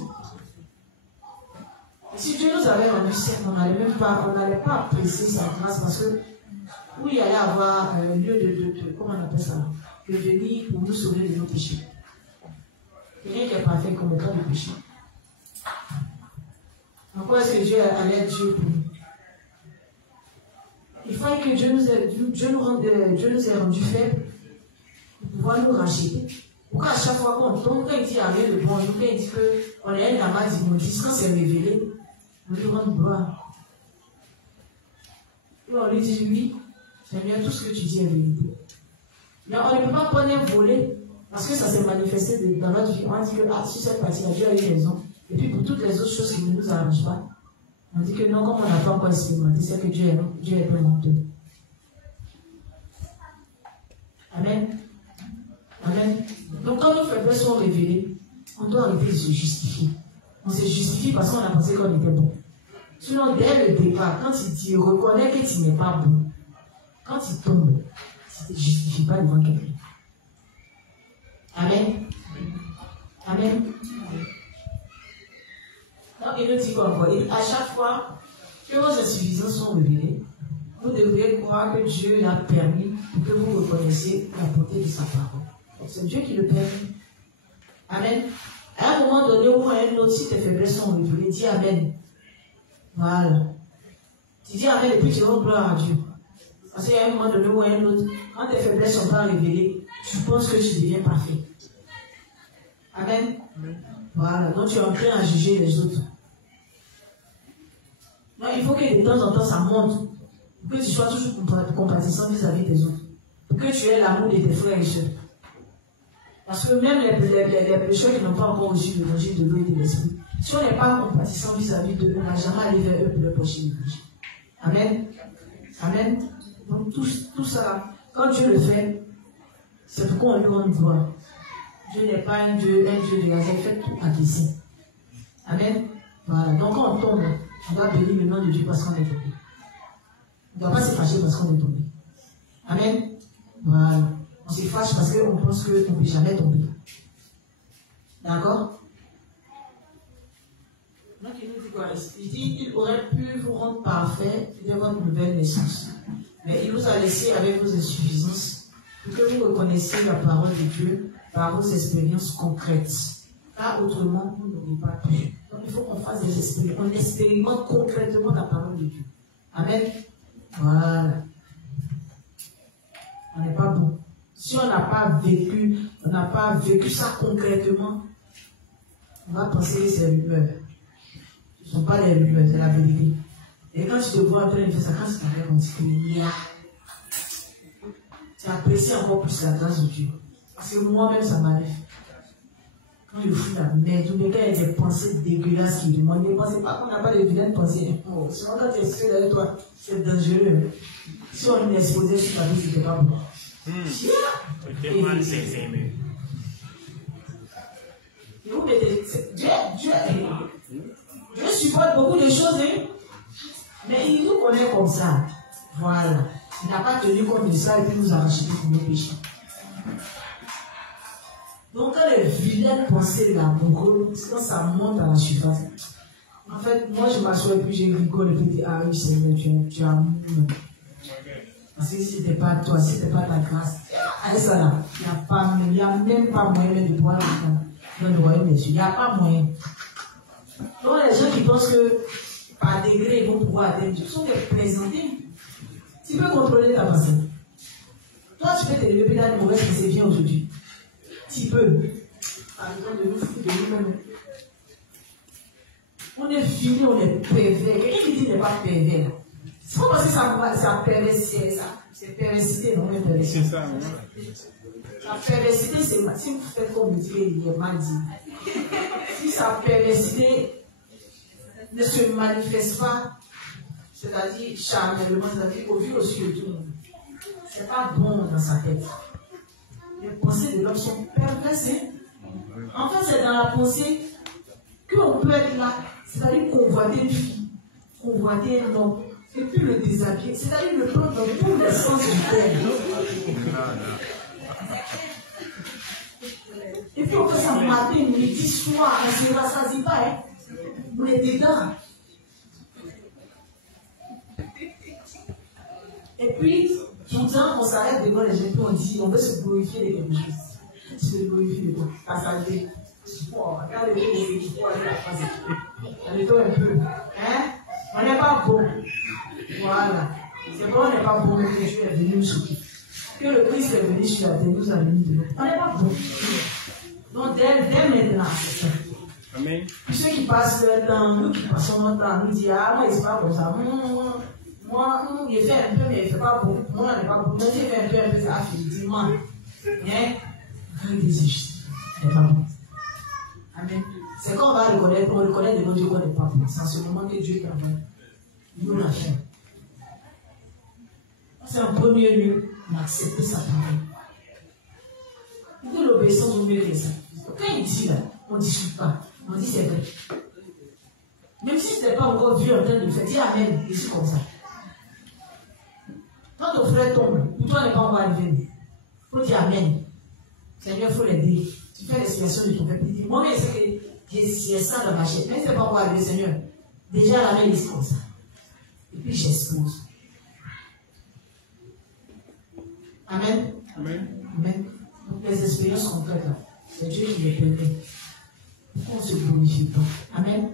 Si Dieu nous avait rendu saint, on n'allait pas apprécier sa grâce parce que où il allait avoir lieu de comment on appelle ça, de venir pour nous sauver de nos péchés. Rien qui est parfait comme le cas de péché. Pourquoi est-ce que Dieu allait être Dieu pour nous? Il faut que Dieu nous ait rendu faibles pour pouvoir nous racheter. Pourquoi à chaque fois qu'on tombe, quand il dit rien de bon, quand il dit qu'on est un amas d'immondice, quand c'est révélé, on lui rend gloire. Et on lui dit oui, Seigneur, tout ce que tu dis est vérité. Mais on ne peut pas prendre un volet parce que ça s'est manifesté dans notre vie. On dit que sur cette partie, Dieu a eu raison. Et puis pour toutes les autres choses qui ne nous arrangent pas, on dit que non, comme on n'a pas encore expérimenté, c'est que Dieu est un menteur. Amen. Amen. Donc quand nos faiblesses sont révélées, on doit arrêter de se justifier. On se justifie parce qu'on a pensé qu'on était bon. Sinon, dès le départ, quand il reconnaît que tu n'es pas bon, quand il tombe, tu ne te justifies pas devant quelqu'un. Amen. Amen. Donc, il nous dit quoi? À chaque fois que vos insuffisances sont révélées, vous devriez croire que Dieu l'a permis pour que vous reconnaissiez la portée de sa parole. C'est Dieu qui le permet. Amen. À un moment donné ou à un autre, si tes faiblesses sont révélées, dis Amen. Voilà. Tu dis Amen et puis tu rends gloire à Dieu. Parce qu'il y a un moment donné ou à un autre, quand tes faiblesses ne sont pas révélées, tu penses que tu deviens parfait. Amen. Voilà. Donc tu es en train à juger les autres. Donc, il faut que de temps en temps ça monte. Pour que tu sois toujours compatissant vis-à-vis des autres. Pour que tu aies l'amour de tes frères et sœurs. Parce que même les pécheurs qui n'ont pas encore reçu l'évangile de l'eau et de l'esprit, si on n'est pas compatissant vis-à-vis d'eux, on n'a jamais allé vers eux pour leur prêcher l'évangile. Amen. Amen. Donc tout ça, quand Dieu le fait, c'est pourquoi on lui rend gloire. Dieu n'est pas un Dieu de hasard, il fait tout à dessein. Amen. Voilà. Donc quand on tombe, on doit bénir le nom de Dieu parce qu'on est tombé. On ne doit pas se fâcher parce qu'on est tombé. Amen. Voilà. On se fâche parce qu'on pense qu'on ne peut jamais tomber. D'accord? Donc il nous dit quoi? Il dit qu'il aurait pu vous rendre parfait dès votre nouvelle naissance. Mais il vous a laissé avec vos insuffisances pour que vous reconnaissiez la parole de Dieu par vos expériences concrètes. Car autrement, vous n'aurez pas pu. Donc il faut qu'on fasse des expériences. On expérimente concrètement la parole de Dieu. Amen. Voilà. On n'est pas bon. Si on n'a pas vécu ça concrètement, on va penser que c'est rumeur. Ce ne sont pas les rumeurs, c'est la vérité. Et quand tu te vois en train de faire ça, quand tu t'arrêtes, on dit que tu apprécies encore plus la grâce de Dieu. Parce que moi-même, ça m'arrive. Quand je fous la merde, ou bien quand il y a des pensées dégueulasses qui demandent, ne pensez pas qu'on n'a pas de vilaines pensées. Oh, sinon, quand tu es seul avec toi, c'est dangereux. Si on est exposé, je ne sais pas si c'était pas bon. Et, Et vous mettez, Dieu supporte beaucoup de choses, hein? Mais il nous connaît comme ça. Voilà. Il n'a pas tenu compte de ça et puis nous a racheté pour nos péchés. Donc quand les vilaines pensées là, quand ça monte à la surface, en fait, moi je m'assois et puis je rigole et puis je dis, ah oui Seigneur, tu as amour. Parce que si ce n'était pas toi, si ce n'était pas ta grâce, allez ça là, il n'y a même pas moyen de pouvoir dans le royaume des cieux. Il n'y a pas moyen. Donc les gens qui pensent que par degré ils vont pouvoir atteindre Dieu sont représentés. Tu peux contrôler ta pensée. Toi tu peux te lever dans les mauvaises pensées bien aujourd'hui. Tu peux. Par exemple, de nous foutre de nous-mêmes. On est fini, on est pervers. Quelqu'un qui dit qu'il n'est pas pervers. C'est pas parce que ça perversité, ça. C'est perversité, non, mais perversité. C'est ça, non? La perversité, c'est si vous faites comme vous dites, il est mal dit. Si sa perversité ne se manifeste pas, c'est-à-dire charnellement, c'est-à-dire au vu aussi de tout le monde, c'est pas bon dans sa tête. Les pensées de l'homme sont perverses. En fait, c'est dans la pensée qu'on peut être là, c'est-à-dire convoiter une fille, convoiter un homme, et puis le déshabiller, c'est-à-dire le prendre dans tous les sens du terme. Et puis on fait ça matin, midi, soir, on ne se rassasie pas, hein. On est dedans. Et puis, tout le temps, on s'arrête devant les gens et on dit, on veut se glorifier de quelque chose. Tu veux glorifier de quoi? Passager. Regardez les gens, arrêtons un peu. Hein? On n'est pas bon. Voilà. C'est bon, on n'est pas bon, mais que Dieu est venu nous soutenir. Que le Christ est venu sur la terre, nous a mis de l'eau. On n'est pas bon. Donc, dès maintenant, Amen. Puis ceux qui passent le temps, nous qui passons notre temps, nous disent, ah, moi, il ne se passe pas comme ça. Moi, il fait un peu, mais il ne fait pas beaucoup. Moi, il n'est pas beaucoup. Moi, il fait un peu, ça a fini. Dis-moi. Hein? Rien des injustices. Il n'est pas bon. Amen. C'est quand on va reconnaître, on reconnaît devant Dieu qu'on n'est pas bon. C'est en ce moment que Dieu permet. Nous l'a fait. C'est en premier lieu d'accepter sa parole. Pour l'obéissance au mieux que ça. Quand il dit là, on ne discute pas. On dit c'est vrai. Même si ce n'est pas encore vu en train de le faire, dis Amen. Et c'est comme ça. Quand ton frère tombe, pour toi n'est pas encore arrivé. Il faut dire Amen. Seigneur, il faut l'aider. Tu fais l'expiation de ton frère. Tu dis, moi, mais c'est que j'ai ça dans ma chaîne. Mais ce n'est pas encore arrivé, Seigneur. Déjà, la main est comme ça. Et puis, j'expose. Amen. Amen. Amen. Donc, les expériences concrètes, là, c'est Dieu qui les permet. Pourquoi on ne se bonifie pas? Amen.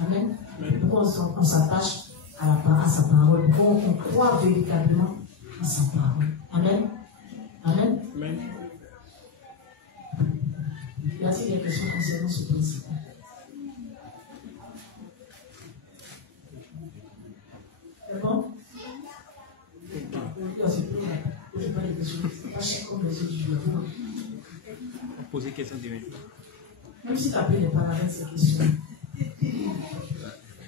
Amen. Pourquoi on s'attache à sa parole? Pourquoi on croit véritablement à sa parole? Amen. Amen. Amen. Y a-t-il des questions concernant ce principe? C'est bon? C'est plus là. Je n'ai pas de questions. Pas cher comme les autres jours. Poser question directe. Même si ta paix n'est pas là avec ces questions.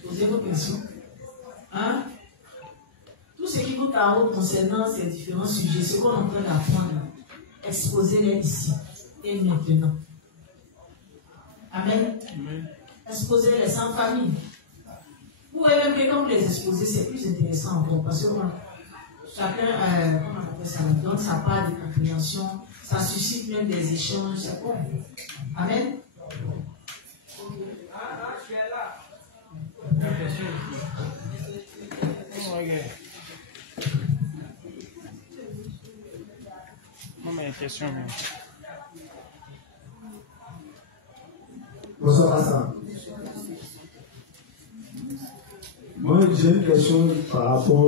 Posez vos questions. Hein? Tout ce qui vous taraude concernant ces différents sujets, ce qu'on est en train d'apprendre, exposez-les ici et maintenant. Amen. Amen. Exposez-les sans famille. Vous voyez même que comme les exposer, c'est plus intéressant encore parce que chacun, comment on appelle ça, donne sa part de compréhension, ça suscite même des échanges. C'est bon. Amen. Maman, une question. Bonsoir, Pasteur. Moi, j'ai une question par rapport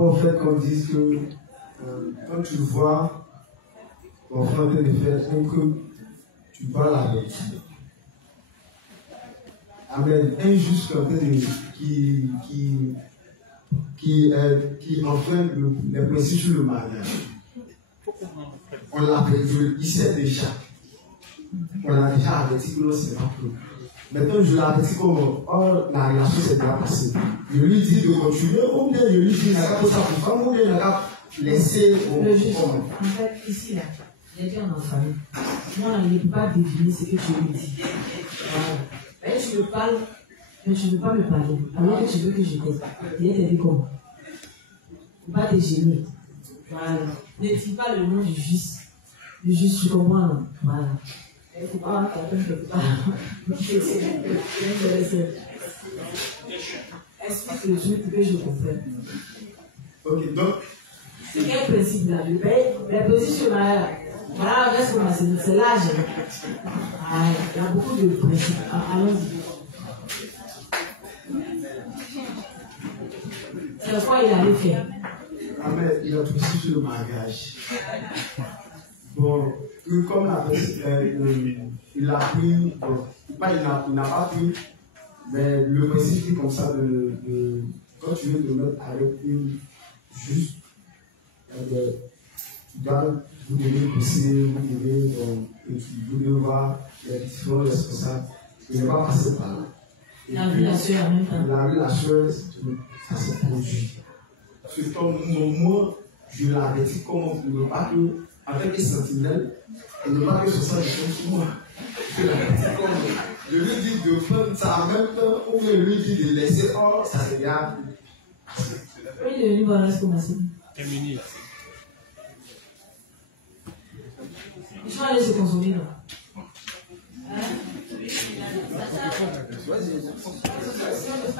au fait qu'on dise que quand tu vois ton frère te faire un que tu parles avec. Amen. Un juste qui enfreint les principes sur le mariage. On l'appelle, il sait déjà. On a déjà averti que non, ce n'est pas tout. Maintenant, je l'avertis comme la relation s'est bien passée. Je lui dis de continuer, ou bien je lui dis, il n'y a qu'à faire ça pour femme, ou bien il n'y a qu'à laisser le juge. En fait, ici, là, J'ai dit en famille. Moi, je ne peux pas deviner ce que tu me dis. Voilà. Et tu me parles, mais tu ne veux pas me parler. Alors que tu veux que je t'aide. Il est dit comment? Il ne faut pas te gêner. Voilà. Ne dis pas le nom du juste. Du juste, tu comprends, non? Voilà. Il ne faut pas quelqu'un qui ne peut pas. Explique le truc que je comprends. Ok, donc. C'est quel principe là? Les principes sur la. Voilà, reste comme c'est l'âge. Il y a beaucoup de principes. Allons-y. C'est quoi il avait fait? Amen, il a poussé sur le mariage. Bon, comme il a pris, bon, il n'a pas pris, mais le principe est comme ça quand tu veux te mettre avec une juste, vous devez pousser, vous devez voir les différents responsables. Il ne va pas passer par là. Il a vu la soeur en même temps. Il a vu la soeur, ça s'est produit. Parce que comme moi, je l'avais dit comment il ne pas que, avec les sentinelles, il ne pas que ce soit des choses sur moi. Je lui dis de prendre ça en même temps, ou je lui dis de laisser hors, ça se garde. Oui, il est venu voir la commencer. Terminé. Ils sont allés se consommer là.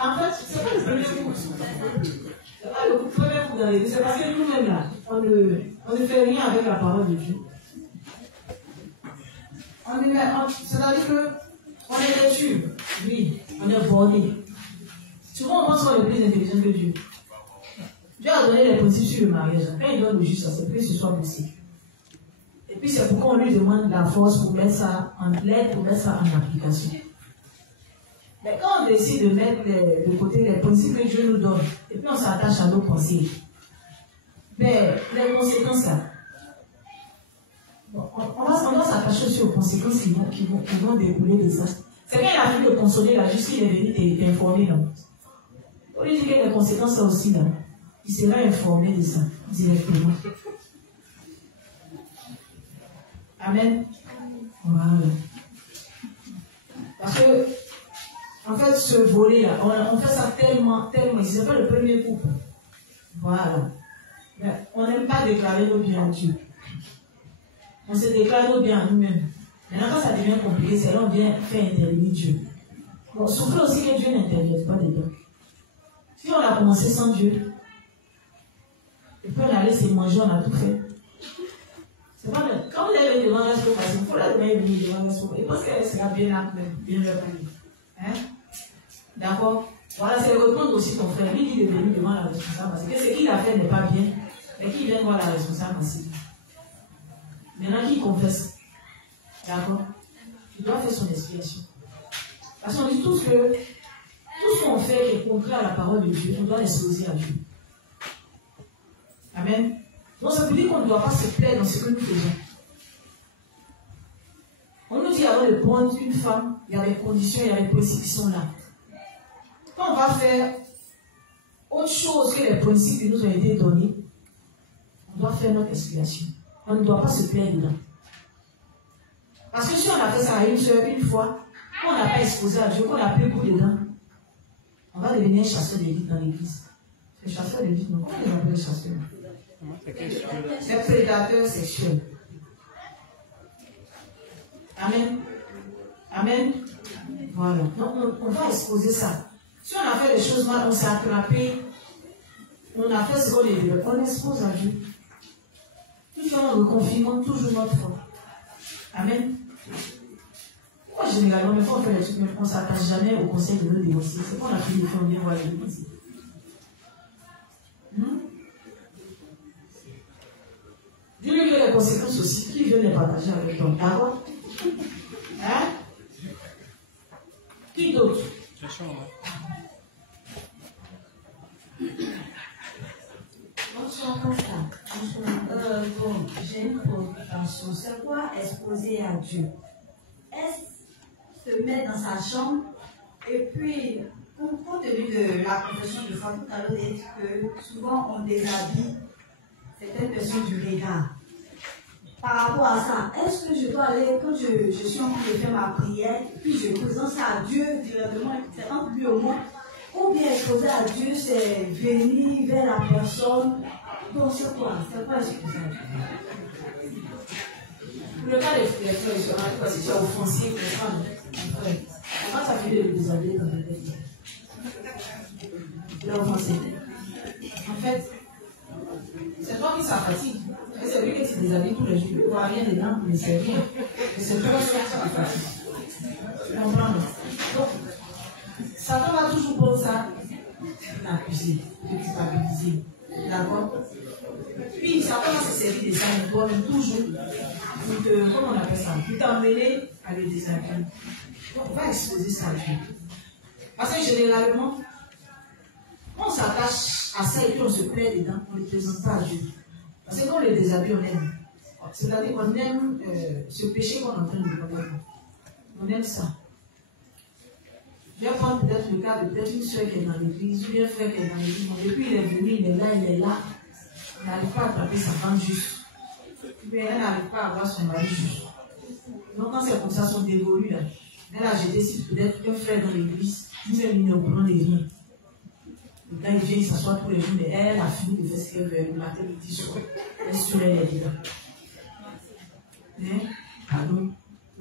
En fait, c'est pas le premier coup. C'est pas le premier coup d'arriver. C'est parce que nous-mêmes là, on ne fait rien avec la parole de Dieu. C'est-à-dire qu'on est têtu, oui, on est borné. Souvent on pense qu'on est plus intelligent que Dieu. Dieu a donné les principes sur le mariage. Quand il donne le juste, c'est plus que ce soit possible. Et puis c'est pourquoi on lui demande la force pour mettre ça en l'aide, pour mettre ça en application. Mais quand on décide de mettre de côté les principes que Dieu nous donne, et puis on s'attache à nos pensées, mais les conséquences là, on doit s'attacher aussi aux conséquences qui vont découler de ça. C'est quand il a voulu le consoler là, juste qu'il est venu t'informer là. On lui dit que les conséquences là aussi là, il sera informé de ça directement. Amen. Voilà. Parce que, en fait, ce volet-là, on fait ça tellement, ici, c'est pas le premier coup. Voilà. Mais on n'aime pas déclarer nos biens à Dieu. On se déclare nos biens à nous-mêmes. Maintenant, quand ça devient compliqué, c'est là on vient faire intervenir Dieu. Bon, souffrez aussi que Dieu n'intervienne pas dedans. Si on a commencé sans Dieu, et puis on a laissé manger, on a tout fait. C'est pas le... Quand vous allez devant la chose, il faut la demander devant la chose. Et parce qu'elle sera bien appelée, bien répondue. Hein? D'accord? Voilà, c'est répondre aussi ton frère. Lui qui est venu devant la responsable. Parce que ce qu'il a fait n'est pas bien. Mais qui vient voir la responsable aussi. Maintenant, qui confesse. D'accord? Il doit faire son expiation. Parce qu'on dit tous que tout ce qu'on fait qui est contraire à la parole de Dieu, on doit l'exposer à Dieu. Amen. Donc ça veut dire qu'on ne doit pas se plaire dans ce que nous faisons. On nous dit avant de prendre une femme, il y a des conditions, il y a des principes qui sont là. Quand on va faire autre chose que les principes qui nous ont été donnés, on doit faire notre expiation. On ne doit pas se plaire dedans. Parce que si on a fait ça à une soeur une fois, qu'on n'a pas exposé à Dieu, qu'on n'a plus goût dedans, on va devenir chasseur d'élite dans l'église. C'est chasseur d'élite, non? Comment on appelle chasseur? Les prédateurs sexuels. Amen. Amen. Voilà. Donc on va exposer ça. Si on a fait des choses mal, on s'est attrapé, on a fait ce qu'on est dit, on expose à Dieu. Tout en reconfirmant toujours notre foi. Amen. Moi, généralement, même quand on fait les trucs, on ne s'attache jamais au conseil de nos dénonciers. C'est qu'on a fini de faire bien voir les dénonciers. Dis-lui que les conséquences aussi, qui veut les partager avec toi. D'accord? Hein? Qui d'autre? Bonsoir, Pasteur. Bon, j'ai une préoccupation. C'est quoi exposer à Dieu? Est-ce se mettre dans sa chambre et puis, compte tenu de la profession de femme, tout à l'heure, dit que souvent on déshabille certaines personnes du regard. par rapport à ça, est-ce que je dois aller, quand je suis en train de faire ma prière, puis je présente ça à Dieu directement, c'est entre lui et moi, ou bien exposer à Dieu, c'est venir vers la personne. Donc c'est quoi exposer à Dieu? Pour le cas des frères, je remarque parce que c'est offensé pour les femmes. Quand ça fait de les déshabiller dans la tête, il est offensé. En fait, c'est toi qui ça fatigue. Et c'est lui qui se déshabille tous les jours. Il ne voit rien dedans pour les servir. Et c'est toi qui ça fatigue. Tu comprends? Donc, Satan va toujours prendre ça, l'accuser, te culpabiliser. D'accord? Puis Satan va se servir de ça, mais toi-même toujours. Comment on appelle ça? Pour t'emmener à le déshabiller. Donc, on va exposer ça à Dieu. Parce que généralement, on s'attache à ça et puis on se plaît dedans, on ne le présente pas à Dieu. Parce que quand on le déshabille, on aime. C'est-à-dire qu'on aime ce péché qu'on est en train de commettre. On aime ça. Je vais prendre peut-être le cas de peut-être une soeur qui est dans l'église, ou bien un frère qui est dans l'église. Depuis il est venu, il est là. Il n'arrive pas à attraper sa femme juste. Mais elle n'arrive pas à avoir son mari juste. Donc quand c'est comme ça, son dévolu là, elle a jeté si peut-être un frère dans l'église, lui-même il ne prend des rien. Et quand il vient, il s'assoit tous les jours, mais elle a fini de faire ce qu'elle veut, le matin, midi, soir. Elle sur elle est dedans. Mais, pardon,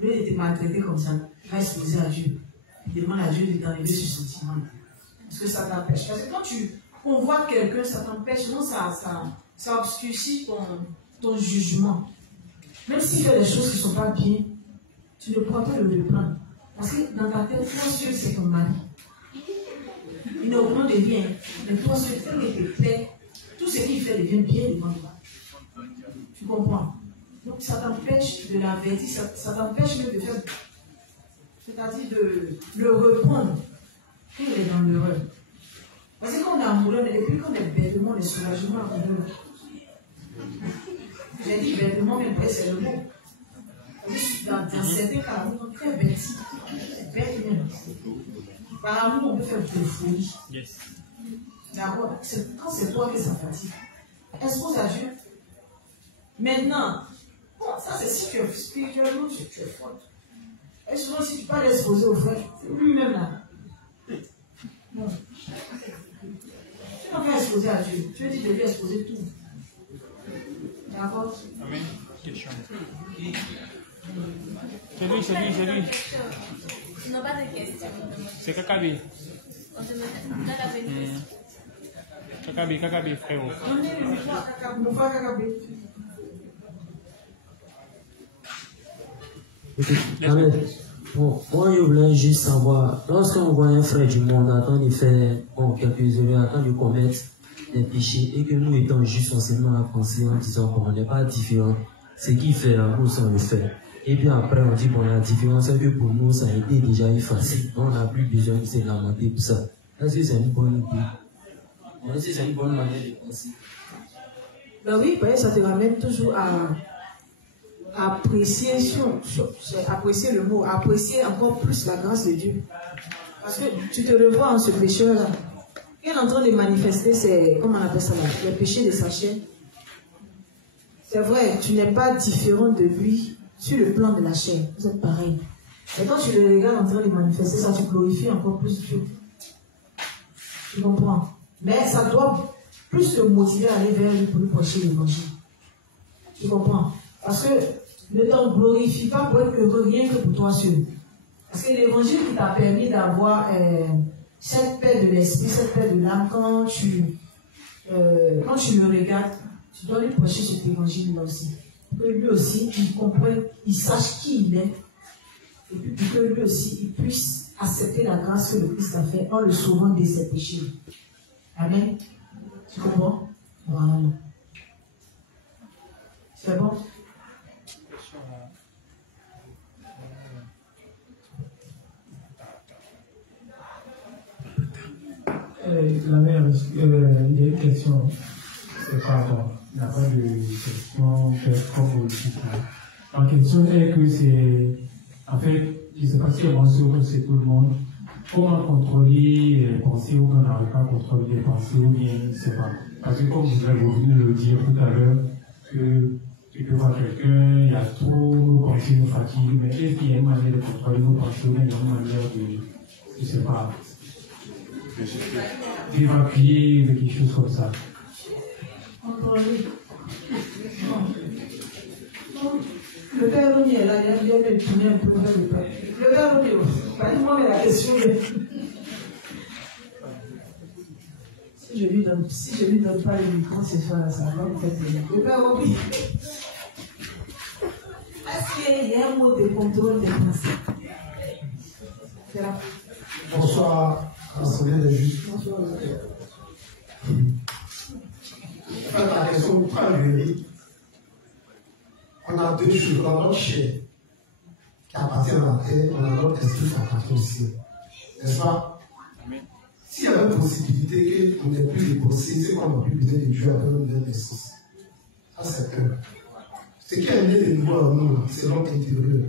lui il était maltraité comme ça, il va exposer à Dieu. Il demande à Dieu de t'enlever ce sentiment. Parce que ça t'empêche. Parce que quand tu convoites quelqu'un, ça t'empêche, non, ça obscurcit ton jugement. Même s'il fait des choses qui ne sont pas bien, tu ne pourras pas le reprendre. Parce que dans ta tête, toi seul, c'est ton mari. Il ne reprend de rien. Mais toi seul, tel qu'il te plaît, tout ce qu'il fait devient bien devant toi. Tu comprends? Donc ça t'empêche de l'avertir, ça t'empêche même de faire. C'est-à-dire de le reprendre quand il est dans l'erreur. Parce que quand on est amoureux, mais depuis qu'on est bêtement, le soulagement amoureux. J'ai dit bêtement, mais après c'est le mot. Dans certains cas, on est très bête. Bête même. Par amour, on peut faire de folie. Yes. D'accord? Quand c'est toi qui ça fatigue, expose à Dieu. Maintenant, bon, ça c'est si tu es spirituellement, tu es forte. Et souvent, si tu parles l'exposer au frère, c'est lui-même là. Non. Tu n'as pas exposer à Dieu. Tu dis de lui exposer tout. D'accord? Amen. Question. C'est lui. Non, pas de question. C'est Kakabi. On se met Kakabi, frérot. On est le mouvement Kakabi. Amen. Bon, moi je voulais juste savoir, lorsqu'on voit un frère du monde attendre de faire quelques erreurs, attendre de commettre des péchés, et que nous étant juste seulement à penser en disant qu'on n'est pas différent, ce qu'il fait là, nous on le fait. Et puis après on dit bon la différence c'est que pour nous ça a été déjà facile, on n'a plus besoin de se lamenter pour ça. Est-ce que c'est une bonne idée? Est-ce que c'est une bonne manière de penser? Ben oui, ça te ramène toujours à apprécier le mot, apprécier encore plus la grâce de Dieu. Parce que tu te revois en ce pécheur-là. Il est en train de manifester ses, comment on appelle ça là, les péchés de sa chair. C'est vrai, tu n'es pas différent de lui sur le plan de la chair. Vous êtes pareil. Et quand tu le regardes en train de manifester ça, tu glorifies encore plus Dieu. Tu comprends? Mais ça doit plus te motiver à aller vers lui pour lui prêcher l'évangile. Tu comprends? Parce que ne t'en glorifie pas pour être heureux rien que pour toi seul. Parce que l'évangile qui t'a permis d'avoir cette paix de l'esprit, cette paix de l'âme, quand tu le regardes, tu dois lui prêcher cet évangile-là aussi. Pour que lui aussi, il comprenne, il sache qui il est. Et puis pour que lui aussi, il puisse accepter la grâce que le Christ a fait en le sauvant de ses péchés. Amen. Tu comprends? Voilà. C'est bon? La mère, il y a une question. C'est pas bon. Il n'y a pas de question comme vous le dites. La question est que c'est, en fait, je ne sais pas si c'est sûr que c'est tout le monde. Comment contrôler les pensées ou qu'on n'arrive pas à contrôler les pensées ou bien, je ne sais pas. Parce que comme vous venez de le dire tout à l'heure, que Tu peux voir quelqu'un, il y a trop, nos pensées nous fatiguent, mais est-ce qu'il y a une manière de contrôler nos pensées, ou il y a une manière de, je ne sais pas, d'évacuer de quelque chose comme ça? Contrôler. Non. Le père Roni est là, il vient me tourner un peu vers le père. Le père Roni, pas-moi mais la question. Si je lui donne pas le micro, c'est ça, ça va me faire plaisir. Le père Roni. Est-ce qu'il y a un mot de contrôle des pensées? Bonsoir, Assemblée des Justes. Bonsoir. La question pas juridique. On a deux choses. On a notre chair qui appartient à la terre, on a notre esprit qui appartient au ciel. N'est-ce pas? S'il y avait une possibilité qu'on n'ait plus de pensées, c'est qu'on n'a plus besoin de Dieu après une nouvelle naissance. Ça, c'est un. Ce qui est né de nouveau en nous, c'est l'homme intérieur.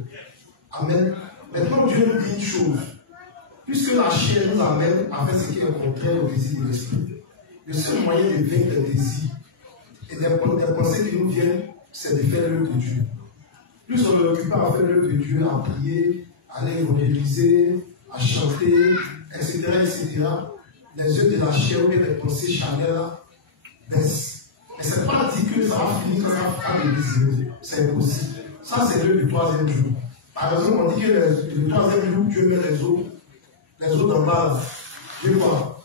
Amen. Maintenant, Dieu nous dit une chose. Puisque la chair nous amène à faire ce qui est contraire au désir de l'esprit, le seul moyen de vaincre des désirs et des pensées qui nous viennent, c'est de faire l'œuvre de Dieu. Plus on est occupé à faire l'œuvre de Dieu, à prier, à aller évangéliser, à chanter, etc., etc., les yeux de la chair ou les pensées charnelles baissent. Mais ce n'est pas dit que ça va finir quand ça va le désirer. C'est impossible. Ça, c'est l'œuvre du troisième jour. Par exemple, on dit que le troisième jour, Dieu met les eaux dans le vase. Dieu va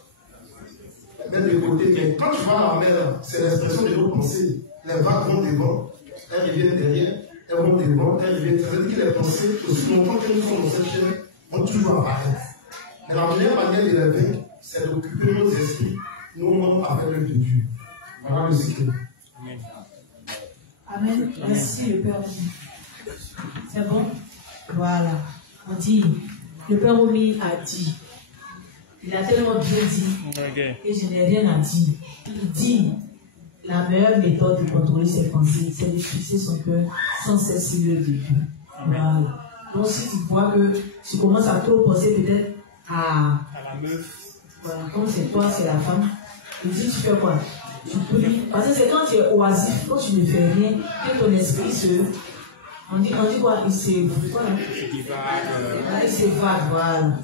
mettre de côté. Mais quand tu vas à la mer, c'est l'expression de nos pensées. Les vagues vont devant, elles reviennent derrière, elles vont devant, elles reviennent. Ça veut dire que les pensées, aussi longtemps que nous sommes dans cette chaîne, vont toujours apparaître. Mais la meilleure manière de les vaincre, c'est d'occuper nos esprits, nous-mêmes avec l'œuvre de Dieu. Voilà le cycle. Amen. Amen. Merci le Père. C'est bon? Voilà. On dit, le Père Omi a dit, il a tellement bien dit, et je n'ai rien à dire. Il dit, la meilleure méthode de contrôler ses pensées, c'est de fixer son cœur sans cesse sur le Dieu. Voilà. Donc si tu vois que tu commences à trop penser peut-être à la meuf, voilà, comme c'est toi, c'est la femme, il dit, tu fais quoi? Tu pries. Parce que c'est quand tu es oisif, quand tu ne fais rien, que ton esprit se... On dit quoi? Il s'évade, voilà.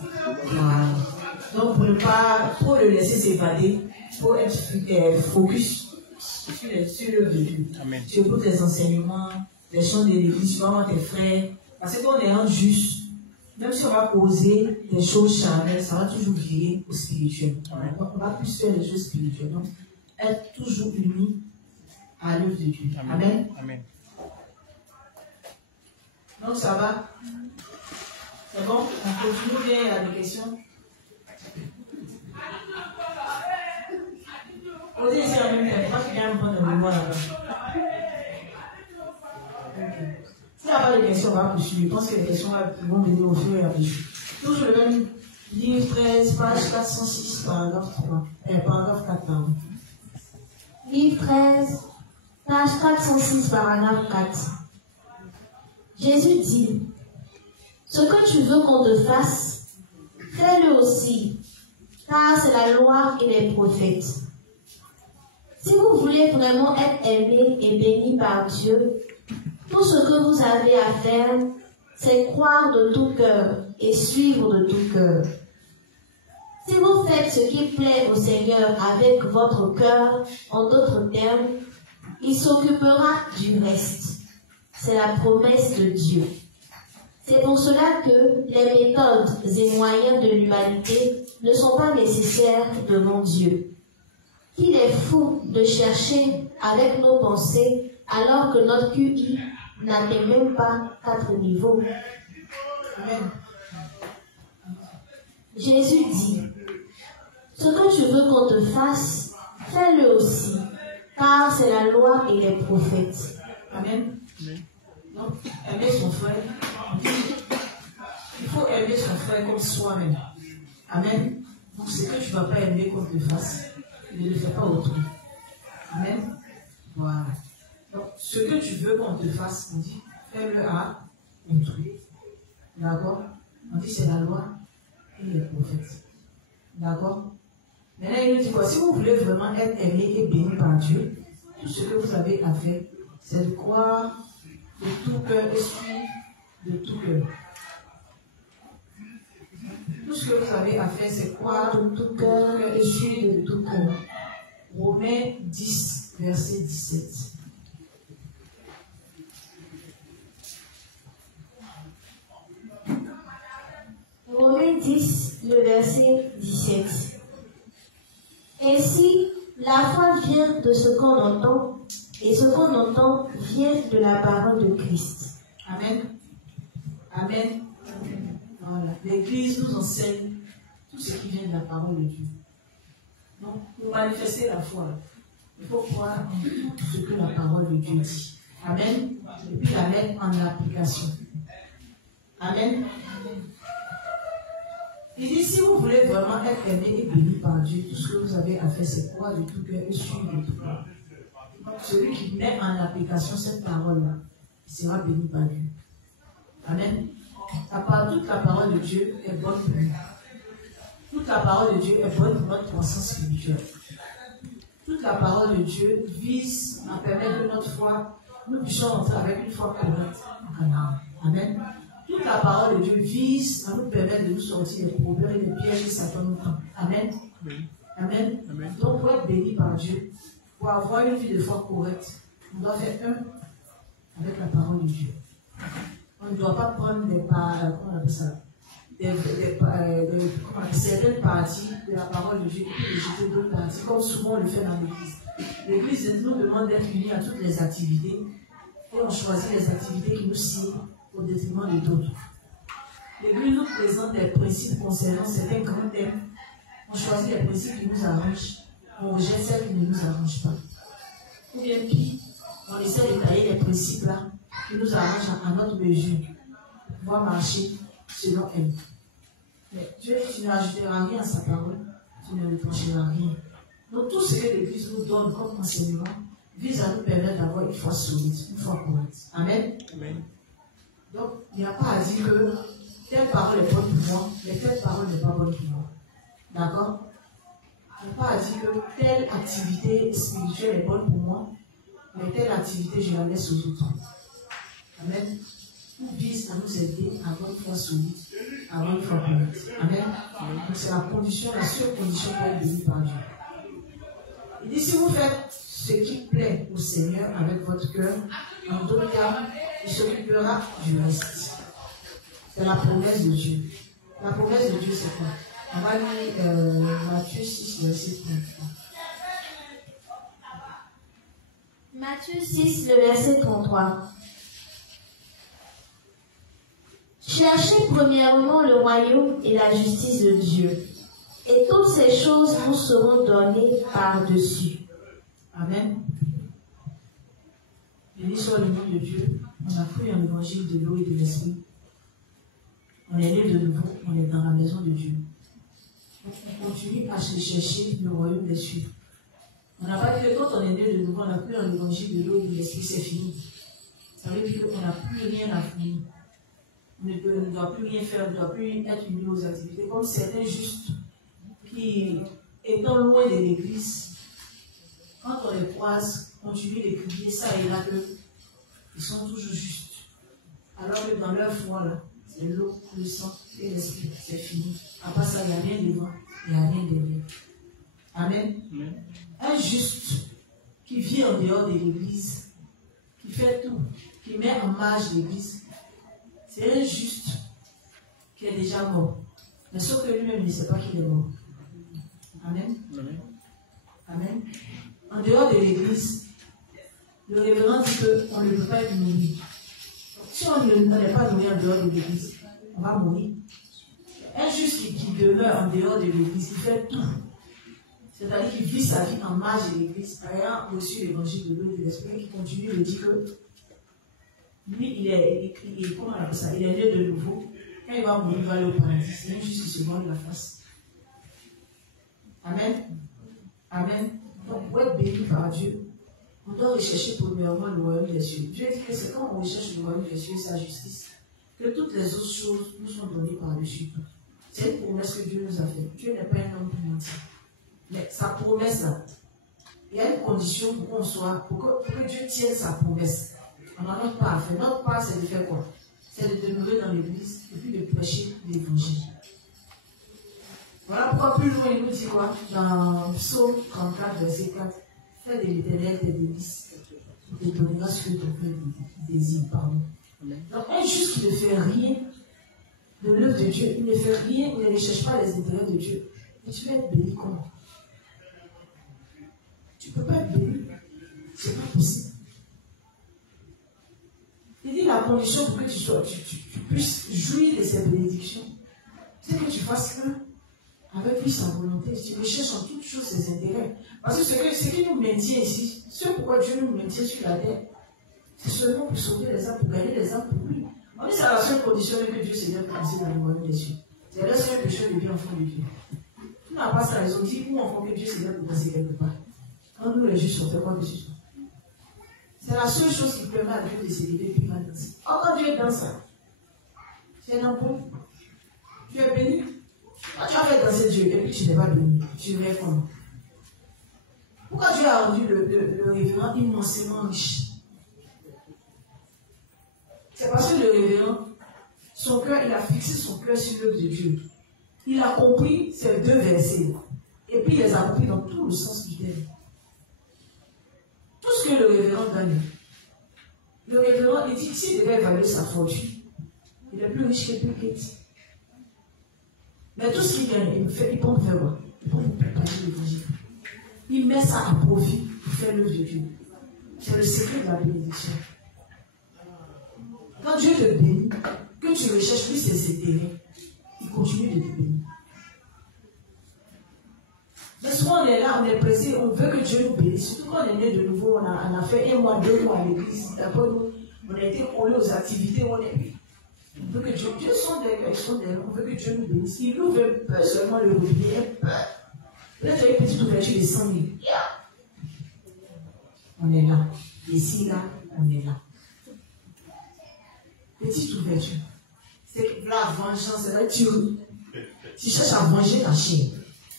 Donc pour ne pas trop le laisser s'évader, il faut être focus sur l'œuvre de Dieu. Tu écoutes les enseignements, les chants de l'église, tu vas voir tes frères. Parce que quand on est en juste, même si on va poser des choses charnelles, ça va toujours virer au spirituel. Donc on va plus faire les choses spirituelles. Donc être toujours unis à l'œuvre de Dieu. Amen. Amen. Donc ça va? C'est bon? On continue bien, il y a des questions? Posez ici en même temps, je pense qu'il y a un point de mémoire là-bas. S'il n'y a pas de questions, on va poursuivre. Je pense que les questions vont venir au fur et à mesure. Toujours le même livre 13, page 406, paragraphe 3. Paragraphe 4, pardon. Livre 13, page 406, paragraphe 4. Jésus dit, ce que tu veux qu'on te fasse, fais-le aussi, car c'est la loi et les prophètes. Si vous voulez vraiment être aimé et béni par Dieu, tout ce que vous avez à faire, c'est croire de tout cœur et suivre de tout cœur. Si vous faites ce qui plaît au Seigneur avec votre cœur, en d'autres termes, il s'occupera du reste. C'est la promesse de Dieu. C'est pour cela que les méthodes et moyens de l'humanité ne sont pas nécessaires devant Dieu. Qu'il est fou de chercher avec nos pensées alors que notre QI n'atteint même pas 4 niveaux. Amen. Jésus dit, ce que tu veux qu'on te fasse, fais-le aussi, car c'est la loi et les prophètes. Amen. Donc, aimer son frère, il faut aimer son frère comme soi-même. Amen. Donc, ce que tu ne vas pas aimer qu'on te fasse, ne le fais pas autrement. Amen. Voilà. Donc, ce que tu veux qu'on te fasse, on dit, fais-le à autrui. D'accord? On dit, c'est la loi et les prophètes. D'accord? Maintenant, il nous dit quoi? Si vous voulez vraiment être aimé et béni par Dieu, tout ce que vous avez à faire, c'est de croire de tout cœur et suivre de tout cœur. Tout ce que vous avez à faire, c'est croire de tout cœur et suivre de tout cœur. Romains 10, verset 17. Romains 10, le verset 17. Ainsi, la foi vient de ce qu'on entend, et ce qu'on entend vient de la parole de Christ. Amen. Amen. Voilà. L'Église nous enseigne tout ce qui vient de la parole de Dieu. Donc, pour manifester la foi, il faut croire en tout ce que la parole de Dieu dit. Amen. Et puis la mettre en application. Amen. Il dit, si vous voulez vraiment être aimé et béni par Dieu, tout ce que vous avez à faire, c'est croire de tout cœur et suivre de tout cœur. Donc, celui qui met en application cette parole-là, il sera béni par Dieu. Amen. Toute la parole de Dieu est bonne pour nous. Toute la parole de Dieu est bonne pour notre croissance spirituelle. Toute la parole de Dieu vise à permettre que notre foi, nous puissions entrer avec une foi correcte en Canaan. Amen. Toute la parole de Dieu vise à nous permettre de nous sortir des problèmes et des pièges que Satan nous tend. Amen. Amen. Amen. Donc, pour être béni par Dieu, pour avoir une vie de foi correcte, on doit faire un avec la parole de Dieu. On ne doit pas prendre certaines parties de la parole de Dieu et puis rejeter d'autres parties, comme souvent on le fait dans l'Église. L'Église nous demande d'être unis à toutes les activités et on choisit les activités qui nous ciblent au détriment de d'autres. L'Église nous présente des principes concernant certains grands thèmes. On choisit les principes qui nous arrangent, on rejette celles qui ne nous arrangent pas. Ou bien pire, on essaie de tailler les principes là qui nous arrangent à notre mesure pour pouvoir marcher selon elle. Mais Dieu, tu n'ajouteras rien à sa parole, tu ne retrancheras rien. Donc tout ce que l'Église nous donne comme enseignement vise à nous permettre d'avoir une foi solide, une foi correcte. Amen. Amen. Donc, il n'y a pas à dire que telle parole est bonne pour moi, mais telle parole n'est pas bonne pour moi. D'accord? Il n'y a pas à dire que telle activité spirituelle est bonne pour moi, mais telle activité, je la laisse aux autres. Amen. Tout vise à nous aider à avoir une foi solide, à avoir une foi correcte. Amen. Donc, c'est la condition, la seule condition pour être béni par Dieu. Il dit, si vous faites ce qui plaît au Seigneur avec votre cœur, en tout cas, il s'occupera du reste. C'est la promesse de Dieu. La promesse de Dieu, c'est quoi? On va lire Matthieu 6, verset 33. Matthieu 6, le verset 33. Cherchez premièrement le royaume et la justice de Dieu, et toutes ces choses vous seront données par-dessus. Amen. Béni soit le nom de Dieu. On a cru en l'évangile de l'eau et de l'esprit. On est né de nouveau, on est dans la maison de Dieu. Donc on continue à se chercher le royaume des cieux. On n'a pas dit que quand on est né de nouveau, on n'a plus en l'évangile de l'eau et de l'esprit, c'est fini. Ça veut dire qu'on n'a plus rien à finir. On ne doit plus rien faire, on ne doit plus être unis aux activités, comme certains justes qui, étant loin de l'église, quand on les croise, continuent de crier ça et là qu'ils sont toujours justes. Alors que dans leur foi, là, c'est l'eau, le sang et l'esprit, c'est fini. À part ça, il n'y a rien devant, il n'y a rien derrière. Amen. Un juste qui vit en dehors de l'église, qui fait tout, qui met en marge l'église, c'est un juste qui est déjà mort. Mais sauf que lui-même ne sait pas qu'il est mort. Amen. Amen. Amen. En dehors de l'église, le révérend dit qu'on ne peut pas être nourri. Si on n'est pas nourri en dehors de l'église, on va mourir. Un juste qui demeure en dehors de l'église, il fait tout. C'est-à-dire qu'il vit sa vie en marge de l'église, ayant reçu l'évangile de l'eau et de l'esprit, qui continue de dire que lui, il est né de nouveau. Quand il va mourir, il va aller au paradis. C'est un juste qui se voit de la face. Amen. Amen. Donc, pour être béni par Dieu, on doit rechercher premièrement le royaume des cieux. Dieu dit que c'est quand on recherche le royaume des cieux et sa justice que toutes les autres choses nous sont données par-dessus tout. C'est une promesse que Dieu nous a faite. Dieu n'est pas un homme pour mentir. Mais sa promesse là, il y a une condition pour qu'on soit, pour que Dieu tienne sa promesse. On n'en a pas à faire. Notre part, c'est de faire quoi? C'est de demeurer dans l'église et puis de prêcher l'évangile. Voilà pourquoi plus loin, il nous dit quoi? Dans Psaume 34, verset 4. Fais de l'Éternel tes délices. Il te donnera ce que ton cœur désire. Pardon. Donc, un juste qui ne fait rien de l'œuvre de Dieu, il ne fait rien, il ne cherche pas les intérêts de Dieu. Et tu vas être béni comment? Tu ne peux pas être béni. C'est pas possible. Il dit la condition pour que tu puisses jouir de ces bénédictions, c'est que tu fasses un avec lui sa volonté. Tu recherches en toutes choses ses intérêts. Parce que ce qui nous maintient ici, ce pourquoi Dieu nous maintient sur la terre, c'est seulement pour sauver les âmes, pour gagner les âmes pour lui. On dit c'est la seule condition que Dieu s'est bien placé dans le royaume des cieux. C'est le seul péché de bien enfant de Dieu. Tu n'as pas ça, ils ont dit où enfant que Dieu s'est bien placé quelque part. Quand nous les justes, on fait quoi que ce soit. C'est la seule chose qui permet à Dieu de s'élever et puis va danser. Quand Dieu est dans ça, c'est un bon. Tu es béni. Quand tu vas faire danser Dieu et puis tu n'es pas béni, tu rêves comment? Pourquoi Dieu a rendu le révérend immensément riche? C'est parce que le révérend, son cœur, il a fixé son cœur sur l'œuvre de Dieu. Il a compris ces deux versets. Et puis il les a compris dans tout le sens du terme. Tout ce que le révérend gagne. Le révérend, il dit que s'il devait évaluer sa fortune, il est plus riche que Bill Gates. Mais tout ce qu'il gagne, il peut faire quoi? Il peut propager l'évangile. Il met ça à profit pour faire l'œuvre de Dieu. C'est le secret de la bénédiction. Quand Dieu te bénit, que tu recherches plus ses intérêts, il continue de te bénir. Mais souvent on est là, on est pressé, on veut que Dieu nous bénisse. Surtout quand on est né de nouveau, on a fait 1 mois, 2 mois à l'église. Après nous, on a été collés aux activités, on veut que Dieu on veut que Dieu nous bénisse. Il nous veut pas seulement le robinet, peut-être une petite ouverture de 100 000. On est là. Ici, là, on est là. Petite ouverture. C'est la vengeance, c'est là tu cherches à venger ta chair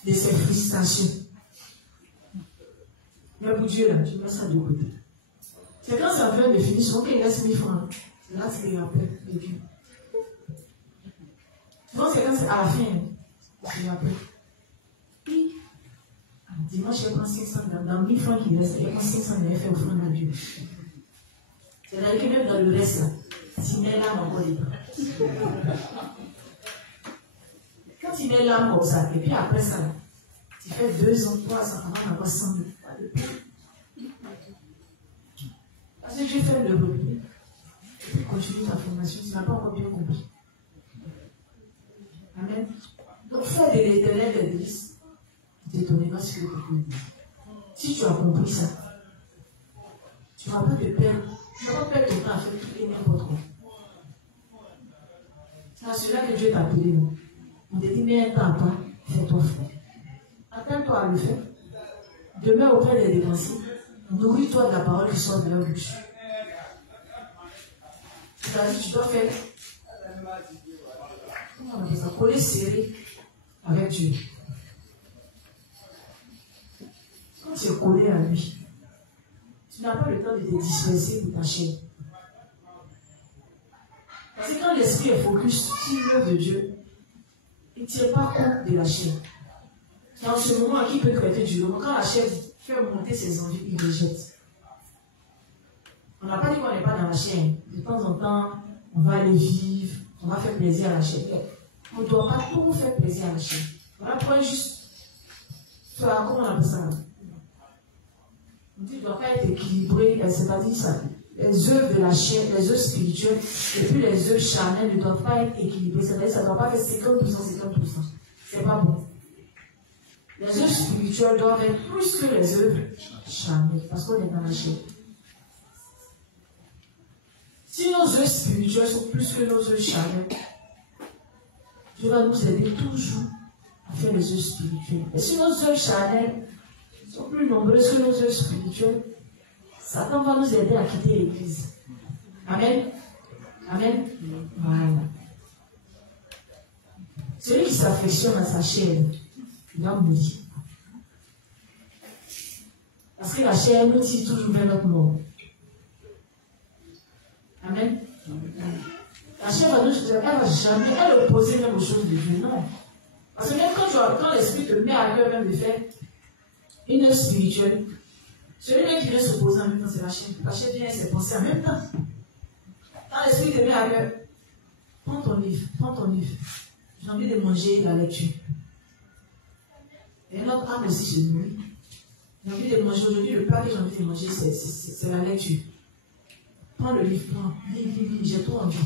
de ses frustrations. Mais pour Dieu, là, tu mets ça de côté. C'est quand ça vient de finir, souvent qu'il reste 1000 francs. C'est là que tu te rappelles de Dieu. Souvent, c'est quand c'est à la fin, tu te rappelles. Puis, dimanche, il prend 500, dans 1000 francs qui restent, il prend 500, il fait offrande à Dieu. C'est-à-dire que même dans le reste, là, s'il met l'âme encore les bras. Quand il met l'âme comme ça, et puis après ça, tu fais 2 ans, 3 ans, avant d'avoir 100 000. Parce que Dieu fait le robinet. Et puis continue ta formation, tu n'as pas encore bien compris. Amen. Donc fais de l'Éternel des délices, il te donnera ce que tu peux dire. Si tu as compris ça, tu ne vas pas te perdre. Tu ne vas pas perdre ton temps à faire tout et n'importe quoi. C'est à cela que Dieu t'a appelé. On te dit, mets un temps à part, fais-toi frère. Attends-toi à le faire. Demain auprès des dévanciers, nourris-toi de la parole qui sort de leur bouche. C'est-à-dire, tu dois faire. Comment on appelle ça? Coller serré avec Dieu. Quand tu es collé à lui, tu n'as pas le temps de te disperser pour ta chair. Parce que quand l'esprit est focus sur l'œuvre de Dieu, il ne tient pas compte de la chair. C'est en ce moment qu'il peut traiter du moment. Quand la chair fait monter ses envies, il rejette. On n'a pas dit qu'on n'est pas dans la chair. De temps en temps, on va aller vivre, on va faire plaisir à la chair. On ne doit pas trop faire plaisir à la chair. Voilà pourquoi juste faire, comment on appelle ça? On dit qu'il ne doit pas être équilibré, c'est-à-dire ça. Les œuvres de la chair, les œuvres spirituelles, et puis les œuvres charnelles ne doivent pas être équilibrées. C'est-à-dire que ça ne doit pas faire 50%, 50%. C'est pas bon. Les œuvres spirituelles doivent être plus que les œuvres charnelles, parce qu'on est dans la chair. Si nos œuvres spirituelles sont plus que nos œuvres charnelles, Dieu va nous aider toujours à faire les œuvres spirituelles. Et si nos œuvres charnelles sont plus nombreuses que nos œuvres spirituelles, Satan va nous aider à quitter l'église. Amen. Amen. Voilà. Celui qui s'affectionne à sa chair, il va mourir. Parce que la chair nous tire toujours vers notre mort. Amen. La chair va nous elle va jamais, elle opposer même aux choses de Dieu. Non. Parce que même quand l'esprit te met à cœur même de faire une œuvre spirituelle, celui-là qui vient s'opposer en même temps, c'est la chair. La chair vient ses pensées en même temps. Quand l'esprit te met à cœur, prends ton livre. J'ai envie de manger la lecture. Et notre âme aussi se nourrit. J'ai envie de manger aujourd'hui, le plat que j'ai envie de manger, c'est la lecture. Prends le livre, lis, j'ai trop envie.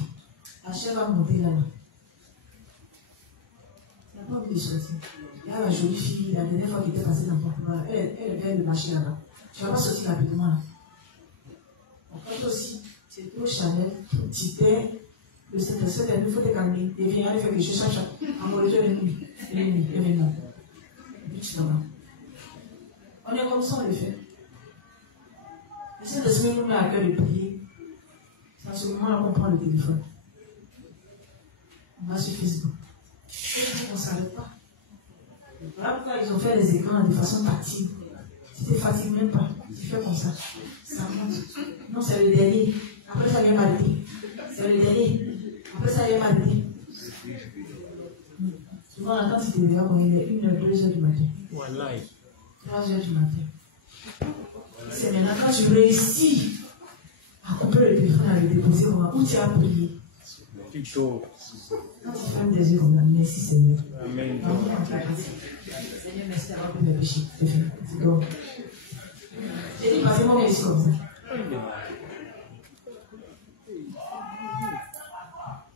La chair va monter là-bas. Tu n'as pas envie de sortir. Il y a la jolie fille, la dernière fois qui était passée dans ton couloir, elle vient de marcher là-bas. Tu ne vas pas sortir rapidement là. Toi aussi, c'est trop Chanel, petit thé, le secrétaire, il faut te calmer. Et viens, elle fait quelque chose, chaque. Amour, Dieu est venu. Et puis tu t'en vas. On est comme ça, on le fait. Et si le Seigneur nous met à cœur de prier, c'est à ce moment-là qu'on prend le téléphone. On va sur Facebook. On ne s'arrête pas. Voilà pourquoi ils ont fait les écrans de façon tactile. Si tu ne fatigues même pas, tu fais comme ça. Ça monte. Non, c'est le dernier. Après, ça vient m'arrêter. C'est le dernier. Après, ça vient m'arrêter. Souvent, on attend si tu regardes quand il est 1h, 2h du matin. 3h du matin. C'est maintenant quand tu réussis à couper le téléphone, à le déposer, où tu as prié. Quand tu fermes des yeux, on a merci Seigneur. Amen. Seigneur, merci d'avoir pris mes péchés. C'est bon. J'ai dit, passez-moi merci comme ça.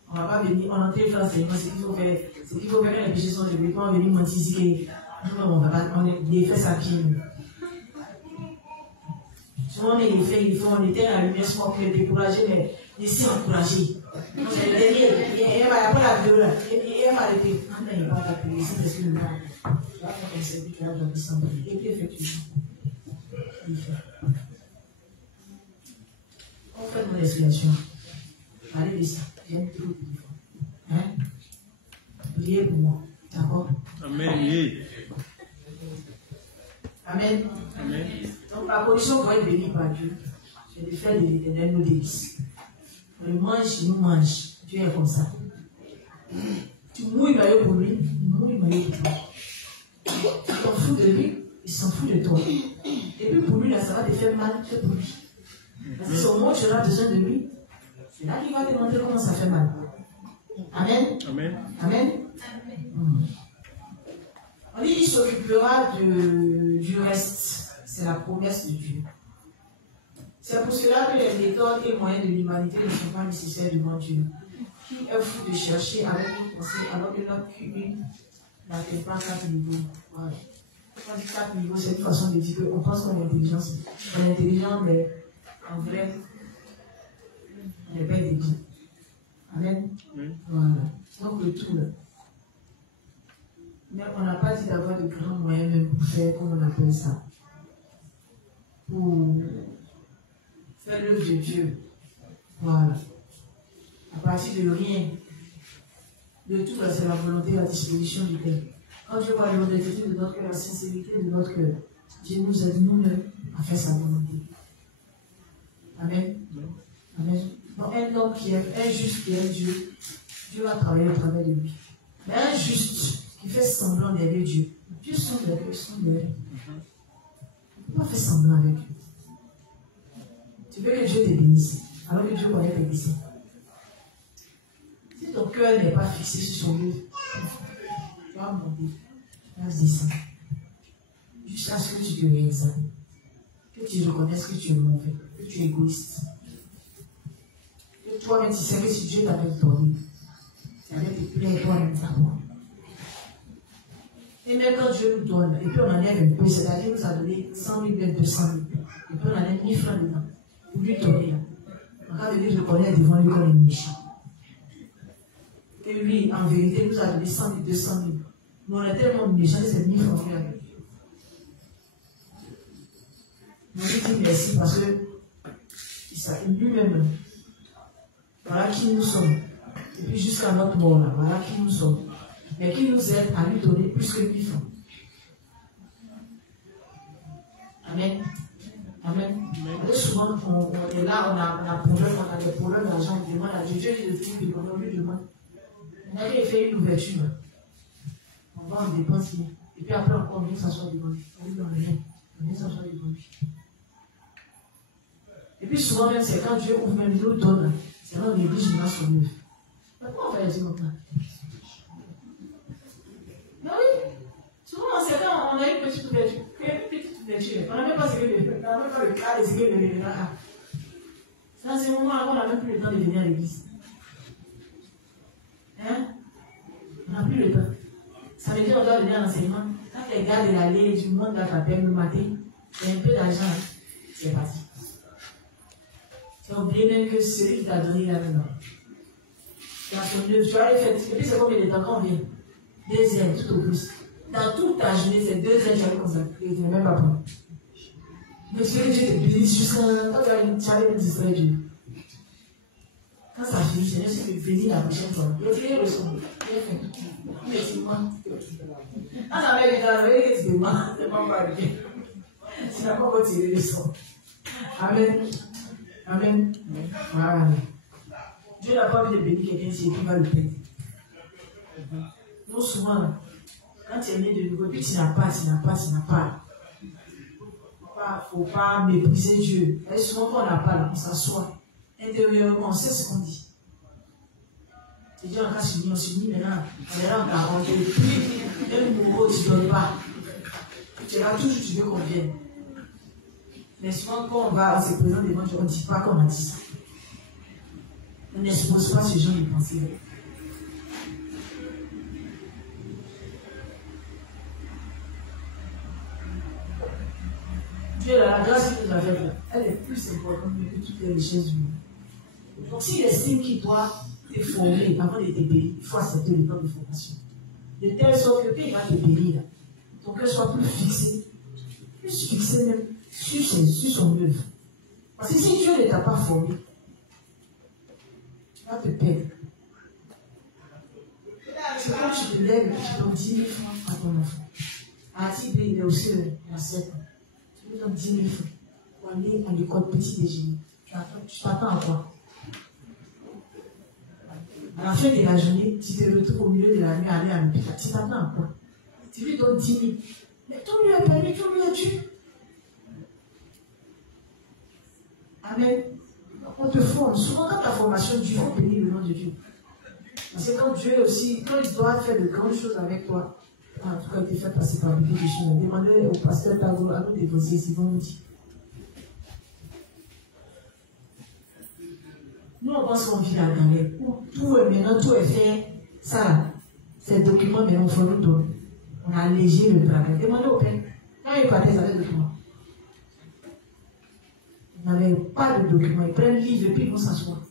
On ne va pas venir, on entend faire Seigneur, ce qu'il faut faire. Ce qu'il faut faire quand les péchés sont levés. Quand on venir mentir ici que nous, on est fait sa pied. Souvent, on est fait, on était à la lumière, souvent pour les décourager, mais ici, encourager. C'est le dernier, il va la vidéo là, il va arrêter. Non, il va t'appeler, c'est parce que le temps. Tu vas faire comme ça, puis tu vas dans le sang. Et puis, effectivement, il fait. On fait une respiration. Allez, descends. J'aime trop le téléphone. Hein? Priez pour moi. D'accord? Amen. Amen. Amen. Donc, la condition pour être béni par Dieu, c'est de faire de l'Éternel nos délices. On le mange, il nous mange. Dieu est comme ça. Tu mouilles maillot pour lui, il mouille maillot pour toi. Tu t'en fous de lui, il s'en fout de toi. Et puis pour lui, là, ça va te faire mal que pour lui. Parce que c'est au moment où tu auras besoin de lui, c'est là qu'il va te montrer comment ça fait mal. Amen. Amen. Amen. On dit qu'il s'occupera du reste. C'est la promesse de Dieu. C'est pour cela que les méthodes et moyens de l'humanité ne sont pas nécessaires devant Dieu. Qui est fou de chercher avec nos pensées alors que notre QI n'atteint pas 4 niveaux. Voilà. Quand on dit 4 niveaux, c'est une façon de dire qu'on pense qu'on est intelligent. On est intelligent, mais en vrai, on n'est pas intelligent. Amen. Voilà. Donc le tout là. Mais on n'a pas dit d'avoir de grands moyens même pour faire, comme on appelle ça, pour faire l'œuvre de Dieu. Voilà. À partir de rien. De tout, c'est la volonté et la disposition du Père. Quand Dieu voit l'honnêteté de notre cœur, la sincérité de notre cœur, Dieu nous aide nous-mêmes à faire sa volonté. Amen. Amen. Donc un homme qui est injuste, qui est Dieu, Dieu va travailler au travers de lui. Mais un juste qui fait semblant d'aider Dieu, Dieu semble d'aider, semble d'aider. Il ne peut pas faire semblant avec lui. Tu veux que Dieu te bénisse, alors que Dieu connaît tes desseins. Si ton cœur n'est pas fixé sur son lieu, tu vas monter, tu vas descendre. Jusqu'à ce que tu te réexamines, que tu reconnaisses que tu es mauvais, que tu es égoïste. Que toi-même, tu sais que si Dieu t'avait donné, ça allait te plaire toi-même d'abord. Et même quand Dieu nous donne, et puis on enlève un peu, c'est-à-dire qu'il nous a donné 100 000, 200 000, et puis on enlève 1000 francs dedans, pour lui donner là. On va venir reconnaître devant lui qu'on est méchant. Et lui, en vérité, nous a donné 100 000, 200 000. Mais on est tellement méchants que c'est 1000 francs avec lui. On lui dit merci parce que il s'appelle lui-même. Voilà qui nous sommes. Et puis jusqu'à notre mort là, voilà qui nous sommes. Mais qui nous aide à lui donner plus que 1000 francs. Amen. souvent, on est là, on a des problèmes d'argent, on demande à Dieu, Dieu dit de tout, puis on lui demande. On a fait une ouverture. On va, on dépense, et puis après, encore, on vient s'asseoir devant lui. On lui donne rien. On vient s'asseoir devant lui. Et puis souvent, même, c'est quand Dieu ouvre, même, il nous donne, c'est là on néglige une masse sur nous. Pourquoi on fait les comme ça? Mais oui, souvent, c'est quand on a une petite ouverture. On n'a même pas le cas de ce que le là. C'est dans ces moments-là qu'on n'a même plus le temps de venir à l'église. Hein? On n'a plus le temps. Ça veut dire qu'on doit venir à l'enseignement. Quand les gars de l'allée du monde t'appellent le matin, il y a un peu d'argent, c'est parti. Tu as oublié même que celui qui t'a donné la main. Tu as les fêtes. Et puis c'est combien de temps qu'on vient? 2 heures, tout au plus. Dans toute ta journée, c'est 2 heures que tu avais consacré. Tu n'es même pas bon. Mais tu veux que Dieu te bénisse jusqu'à quand tu avais me distrait Dieu. Quand ça finit, Seigneur, je vais bénir la prochaine fois. Retirez le son. Merci-moi. Quand ça va être dans le c'est moi. C'est pas mal. Tu n'as pas retiré le son. Amen. Amen. Voilà. Dieu n'a pas envie de bénir quelqu'un si il va le payer. Non, souvent, quand tu es né de nouveau, puis tu n'as pas. Il ne faut pas mépriser Dieu. Et souvent, quand on n'a pas, on s'assoit. Intérieurement, on sait ce qu'on dit. Tu dis, on s'est mis maintenant, on est là, on t'a rendu. Puis, un nouveau, tu ne donnes pas. Tu es là, toujours, tu veux qu'on vienne. Mais souvent, quand on se présente devant Dieu, on ne dit pas qu'on a dit ça. On n'expose pas ce genre de pensée. Dieu, la grâce qu'il nous a faite, elle est plus importante que toutes les richesses du monde. Donc, s'il estime qu'il doit te former avant de te bénir, il faut accepter le temps de formation. De telle sorte que quand il va te bénir, ton cœur soit plus fixé même sur son œuvre. Parce que si Dieu ne t'a pas formé, tu vas te perdre. C'est quand tu te lèves et tu donnes 10 000 francs à ton enfant. À Tibé, il est aussi à 7 ans. Tu lui donnes 10 000 francs pour aller à l'école petit déjeuner. Tu t'attends à quoi? À la fin de la journée, tu te retrouves au milieu de la nuit à aller à l'hôpital. Tu t'attends à quoi? Tu lui donnes 10 000. Mais tout lui est permis, tout lui est dû. Amen. On te forme. Souvent, quand ta formation, Dieu faut bénir le nom de Dieu. Parce que quand Dieu aussi, quand il doit faire de grandes choses avec toi, en tout cas, il te fait passer par beaucoup de choses. Demandez au pasteur Tago à nous déposer, s'ils vont nous dire. Nous, on pense qu'on vit la galère. Tout est maintenant, tout est fait. Ça, ces documents, mais on faut nous donner. On a allégé le travail. Demandez au père. Quand il partait avec des documents. Ils n'avaient pas de documents. Ils prennent le livre et puis ils vont s'asseoir.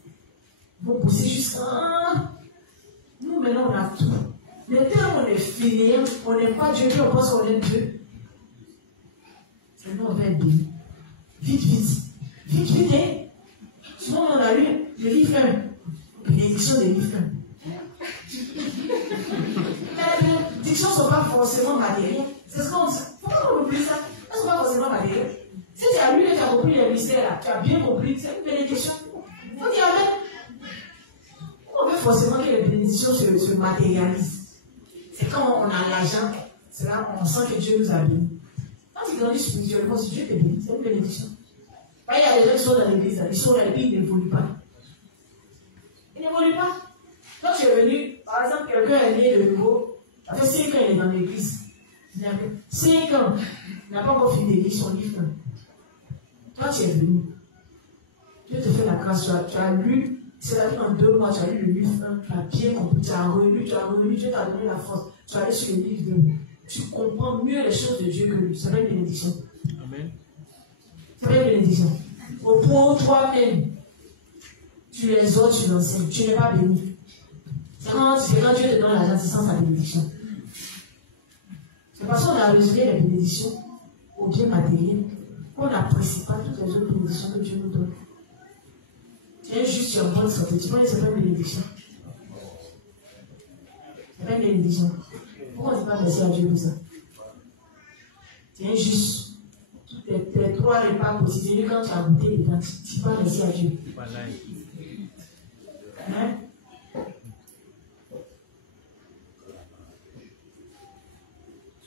Ils vont pousser jusqu'à. Nous, maintenant, on a tout. Mais quand on est fainéant, on n'aime pas Dieu, puis on pense qu'on aime Dieu. Maintenant, on va être béni. Vite, hein. Souvent, on a lu le livre 1. Bénédiction des livres 1. Les bénédictions ne sont pas forcément matérielles. C'est ce qu'on dit. Pourquoi on oublie ça? Elles ne sont pas forcément matérielles. Si tu as lu et tu as compris les mystères, tu as bien compris, c'est une bénédiction. Il faut dire amen. On veut forcément que les bénédictions se matérialisent. C'est quand on a l'argent, c'est là qu'on sent que Dieu nous a bénis. Quand tu grandis spirituellement, si Dieu te bénit, c'est une bénédiction. Il y a des gens qui sont dans l'église, ils sont là et puis ils n'évoluent pas. Ils n'évoluent pas. Quand tu es venu, par exemple, quelqu'un est né de nouveau, ça fait 5 ans il est dans l'église. 5 ans, il n'a pas encore fini d'écrire son livre. Toi, tu es venu. Dieu te fait la grâce, tu as lu. C'est-à-dire en 2 mois, tu as lu le livre 1, tu as bien compris, tu as relu, Dieu t'a donné la force. Tu as allé sur le livre 2. Tu comprends mieux les choses de Dieu que lui. C'est une bénédiction. Amen. C'est une bénédiction. Au point où toi-même, tu les exhortes, tu l'enseignes, tu n'es pas béni. C'est quand Dieu te donne l'argent, tu sens sa bénédiction. C'est parce qu'on a résumé les bénédictions au bien matériel qu'on n'apprécie pas toutes les autres bénédictions que Dieu nous donne. Tu es juste en bonne santé. Tu vois, c'est pas une bénédiction. C'est pas une bénédiction. Pourquoi on ne dit pas merci à Dieu pour ça? Tu es juste. tes 3 repas quotidiens, quand tu as goûté dedans, tu vas merci à Dieu. Hein?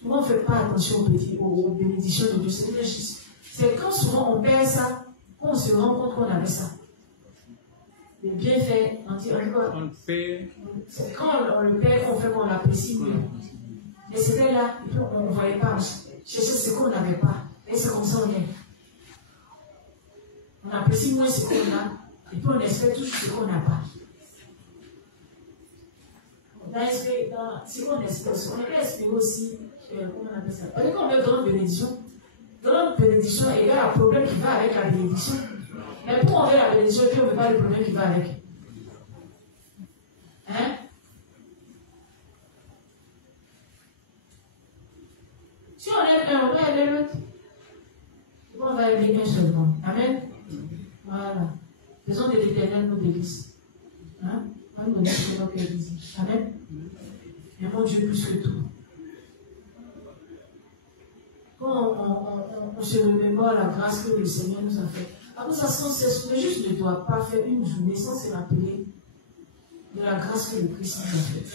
Souvent, on ne fait pas attention aux bénédictions de Dieu. C'est quand souvent on perd ça, qu'on se rend compte qu'on avait ça. Les bienfaits, on dit, c'est quand on le perd qu'on fait qu'on l'apprécie mieux. Mais c'était là, et puis on ne voyait pas, on cherchait ce qu'on n'avait pas. Et c'est comme ça on est. On apprécie moins ce qu'on a, et puis on espère toujours ce qu'on n'a pas. On a espéré, ce qu'on espère, on a espéré aussi, comment on appelle ça? On dit qu'on met grande bénédiction. Grande bénédiction égale un problème qui va avec la bénédiction. Mais pour enlever la bénédiction, puis on ne veut pas le problème qui va avec. Hein? Si on aime un, on va aimer l'autre. On va aimer un seulement. Amen? Voilà. Faisons de l'Éternel nos délices. Hein? On va nous donner ce que nos cœurs disent. Amen? Aimons Dieu plus que tout. Quand on se remémore la grâce que le Seigneur nous a faite. Après ça, sans cesse, le juste ne doit pas faire une journée sans se rappeler de la grâce que le Christ nous a faite.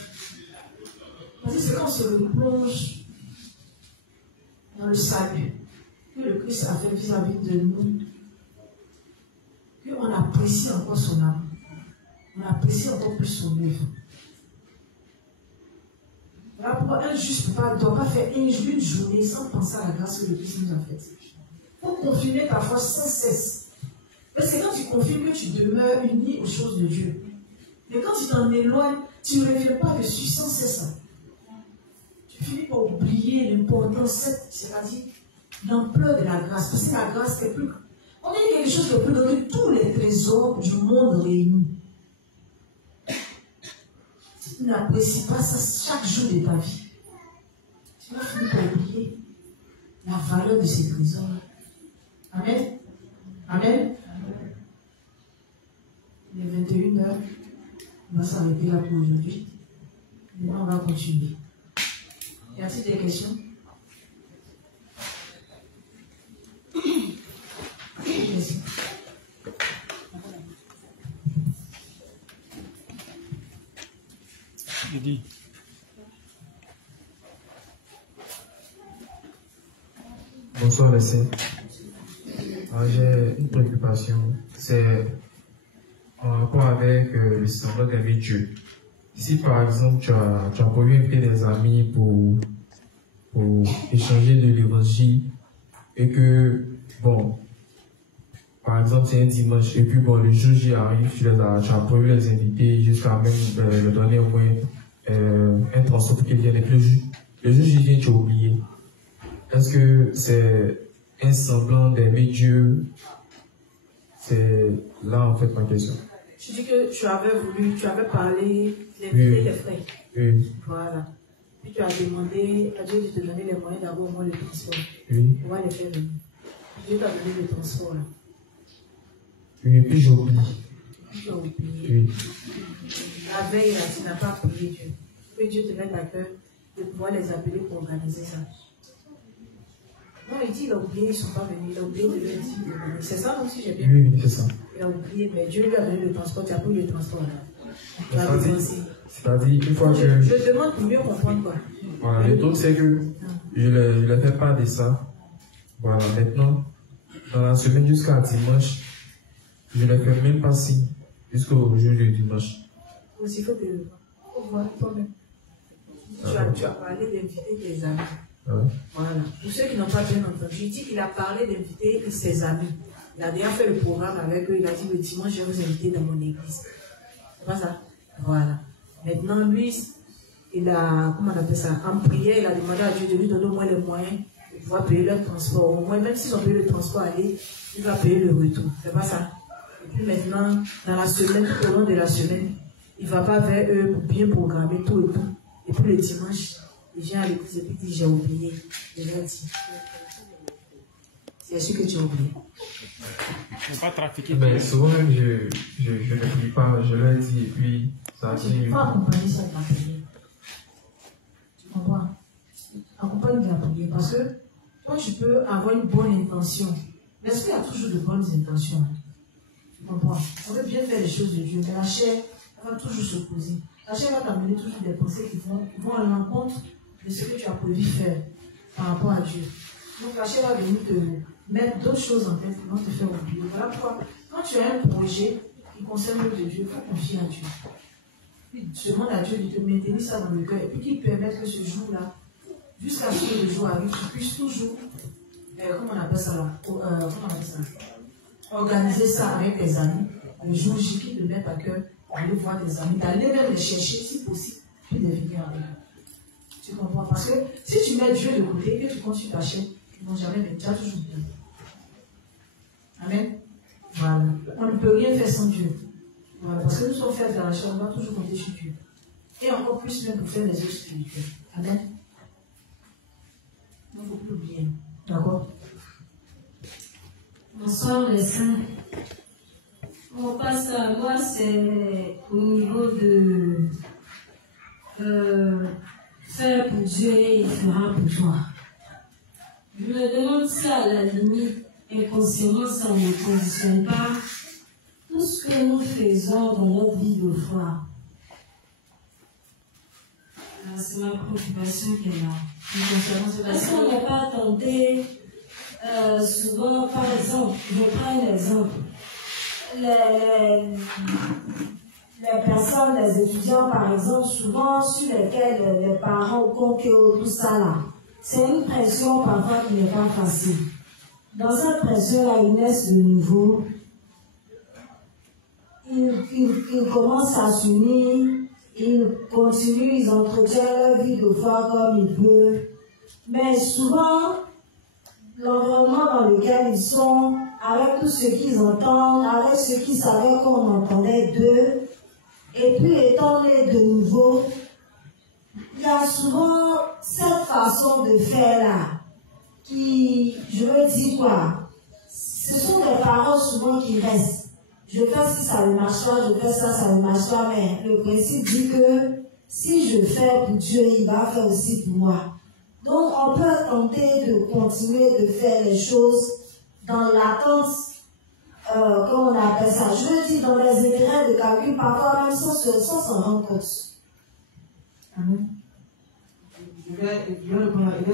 Parce que c'est quand on se replonge dans le salut que le Christ a fait vis-à-vis de nous, qu'on apprécie encore son âme, on apprécie encore plus son œuvre. Voilà pourquoi un juste ne doit pas faire une journée sans penser à la grâce que le Christ nous a faite. Il faut confirmer ta foi sans cesse. Parce que quand tu confirmes que tu demeures uni aux choses de Dieu, mais quand tu t'en éloignes, tu ne reviens pas dessus sans cesse. Tu finis par oublier l'importance, c'est-à-dire l'ampleur de la grâce. Parce que la grâce est plus. On est quelque chose de plus grand que tous les trésors du monde réunis. Si tu n'apprécies pas ça chaque jour de ta vie, tu vas finir par oublier la valeur de ces trésors. Amen. Amen. Il est 21h. On va s'arrêter là pour aujourd'hui. Maintenant, on va continuer. Y a-t-il des questions? Merci. Bonsoir, les saints. J'ai une préoccupation. C'est en rapport avec le semblant d'aimer Dieu. Si par exemple tu as prévu inviter des amis pour échanger de l'évangile et que, bon, par exemple c'est un dimanche et puis bon, le jour J arrive, tu as prévu les inviter jusqu'à même leur donner au moins un transport pour qu'ils viennent. Et puis le jour J vient, tu as oublié. Est-ce que c'est un semblant d'aimer Dieu? C'est là en fait ma question. Tu dis que tu avais parlé d'inviter les frères. Oui. Voilà. Puis tu as demandé à Dieu de te donner les moyens d'avoir au moins le transport. Oui. On va les faire venir. Dieu t'a donné le transport là. Oui, et puis j'oublie. Tu as oublié. Oui. La veille là, tu n'as pas prié Dieu. Que Dieu te mette à cœur de pouvoir les appeler pour organiser ça. Non, il dit, il a oublié, ils ne sont pas venus. Il a oublié de leur dire. C'est ça aussi, j'ai bien. Oui, c'est ça. Il a oublié, mais Dieu lui a donné le transport. Tu as pris le transport là. C'est-à-dire, une fois que. Je demande pour mieux comprendre quoi. Voilà, le truc c'est que je ne fais pas de ça. Voilà, maintenant, dans la semaine jusqu'à dimanche, je ne fais même pas signe jusqu'au jour du dimanche. Aussi, il faut voir toi-même. Tu as parlé d'inviter tes amis. Ouais. Voilà. Pour ceux qui n'ont pas bien entendu, il dit qu'il a parlé d'inviter ses amis. Il a déjà fait le programme avec eux. Il a dit le dimanche, je vais vous inviter dans mon église. C'est pas ça? Voilà. Maintenant, lui, il a, comment on appelle ça? En prière, il a demandé à Dieu de lui donner au moins les moyens de pouvoir payer leur transport. Au moins, même s'ils ont payé le transport aller, il va payer le retour. C'est pas ça? Et puis maintenant, dans la semaine, tout au long de la semaine, il ne va pas vers eux pour bien programmer tout et tout. Et puis le dimanche, il vient à l'église et puis il dit j'ai oublié. Je l'ai dit. C'est sûr que tu as oublié. Ne pas trafiquer. Mais souvent même, je ne prie pas, je leur dis et puis ça tu ne peux pas accompagner ça de la prière. Tu comprends? Accompagne de la prière parce que Toi, tu peux avoir une bonne intention. L'esprit a toujours de bonnes intentions. Tu comprends? On veut bien faire les choses de Dieu, mais la chair va toujours s'opposer. La chair va t'amener toujours des pensées qui vont à l'encontre de ce que tu as prévu faire par rapport à Dieu. Donc la chair va venir te mettre d'autres choses en tête qui vont te faire oublier. Voilà pourquoi, quand tu as un projet qui concerne le Dieu, il faut confier à Dieu. Puis tu demandes à Dieu de te maintenir ça dans le cœur et puis qu'il permette que ce jour-là, jusqu'à ce que le jour arrive, tu puisses toujours, comment on appelle ça là, organiser ça avec tes amis, le jour J qui te mettent à cœur, d'aller voir tes amis, d'aller même les chercher si possible, puis de venir avec eux. Tu comprends? Parce que si tu mets Dieu de côté et que tu continues ta chaîne, ils ne vont jamais mettre, tu as toujours bien. Amen. Voilà. On ne peut rien faire sans Dieu. Voilà. Parce que nous sommes faits dans la chair, on va toujours compter sur Dieu. Et encore plus même pour faire les œuvres spirituelles. Amen. Il ne faut plus oublier. D'accord? Bonsoir les saints. Mon pasteur, moi c'est au niveau de faire pour Dieu et il fera pour toi. Je me demande si à la limite, inconsciemment, ça ne conditionne pas tout ce que nous faisons dans notre vie de foi. C'est ma préoccupation qui est là. Est-ce qu'on n'est pas tenté souvent, par exemple, je prends un exemple, les personnes, les étudiants par exemple, souvent sur lesquels les parents comptent tout ça là, c'est une pression parfois qui n'est pas facile. Dans cette pression-là, ils naissent de nouveau, ils commencent à s'unir, ils continuent, ils entretiennent leur vie de foi comme ils peuvent, mais souvent, l'environnement dans lequel ils sont, avec tout ce qu'ils entendent, avec ce qu'ils savaient qu'on entendait d'eux, et puis étant nés de nouveau, il y a souvent cette façon de faire là, qui, je veux dire quoi, ce sont des paroles souvent qui restent. Je fais si ça ne marche pas, je fais ça, ça ne marche pas, mais le principe dit que si je fais pour Dieu, il va faire aussi pour moi. Donc, on peut tenter de continuer de faire les choses dans l'attente, comme on appelle ça. Je veux dire, dans les intérêts de calcul, parfois même sans s'en rendre compte. Amen. Je vais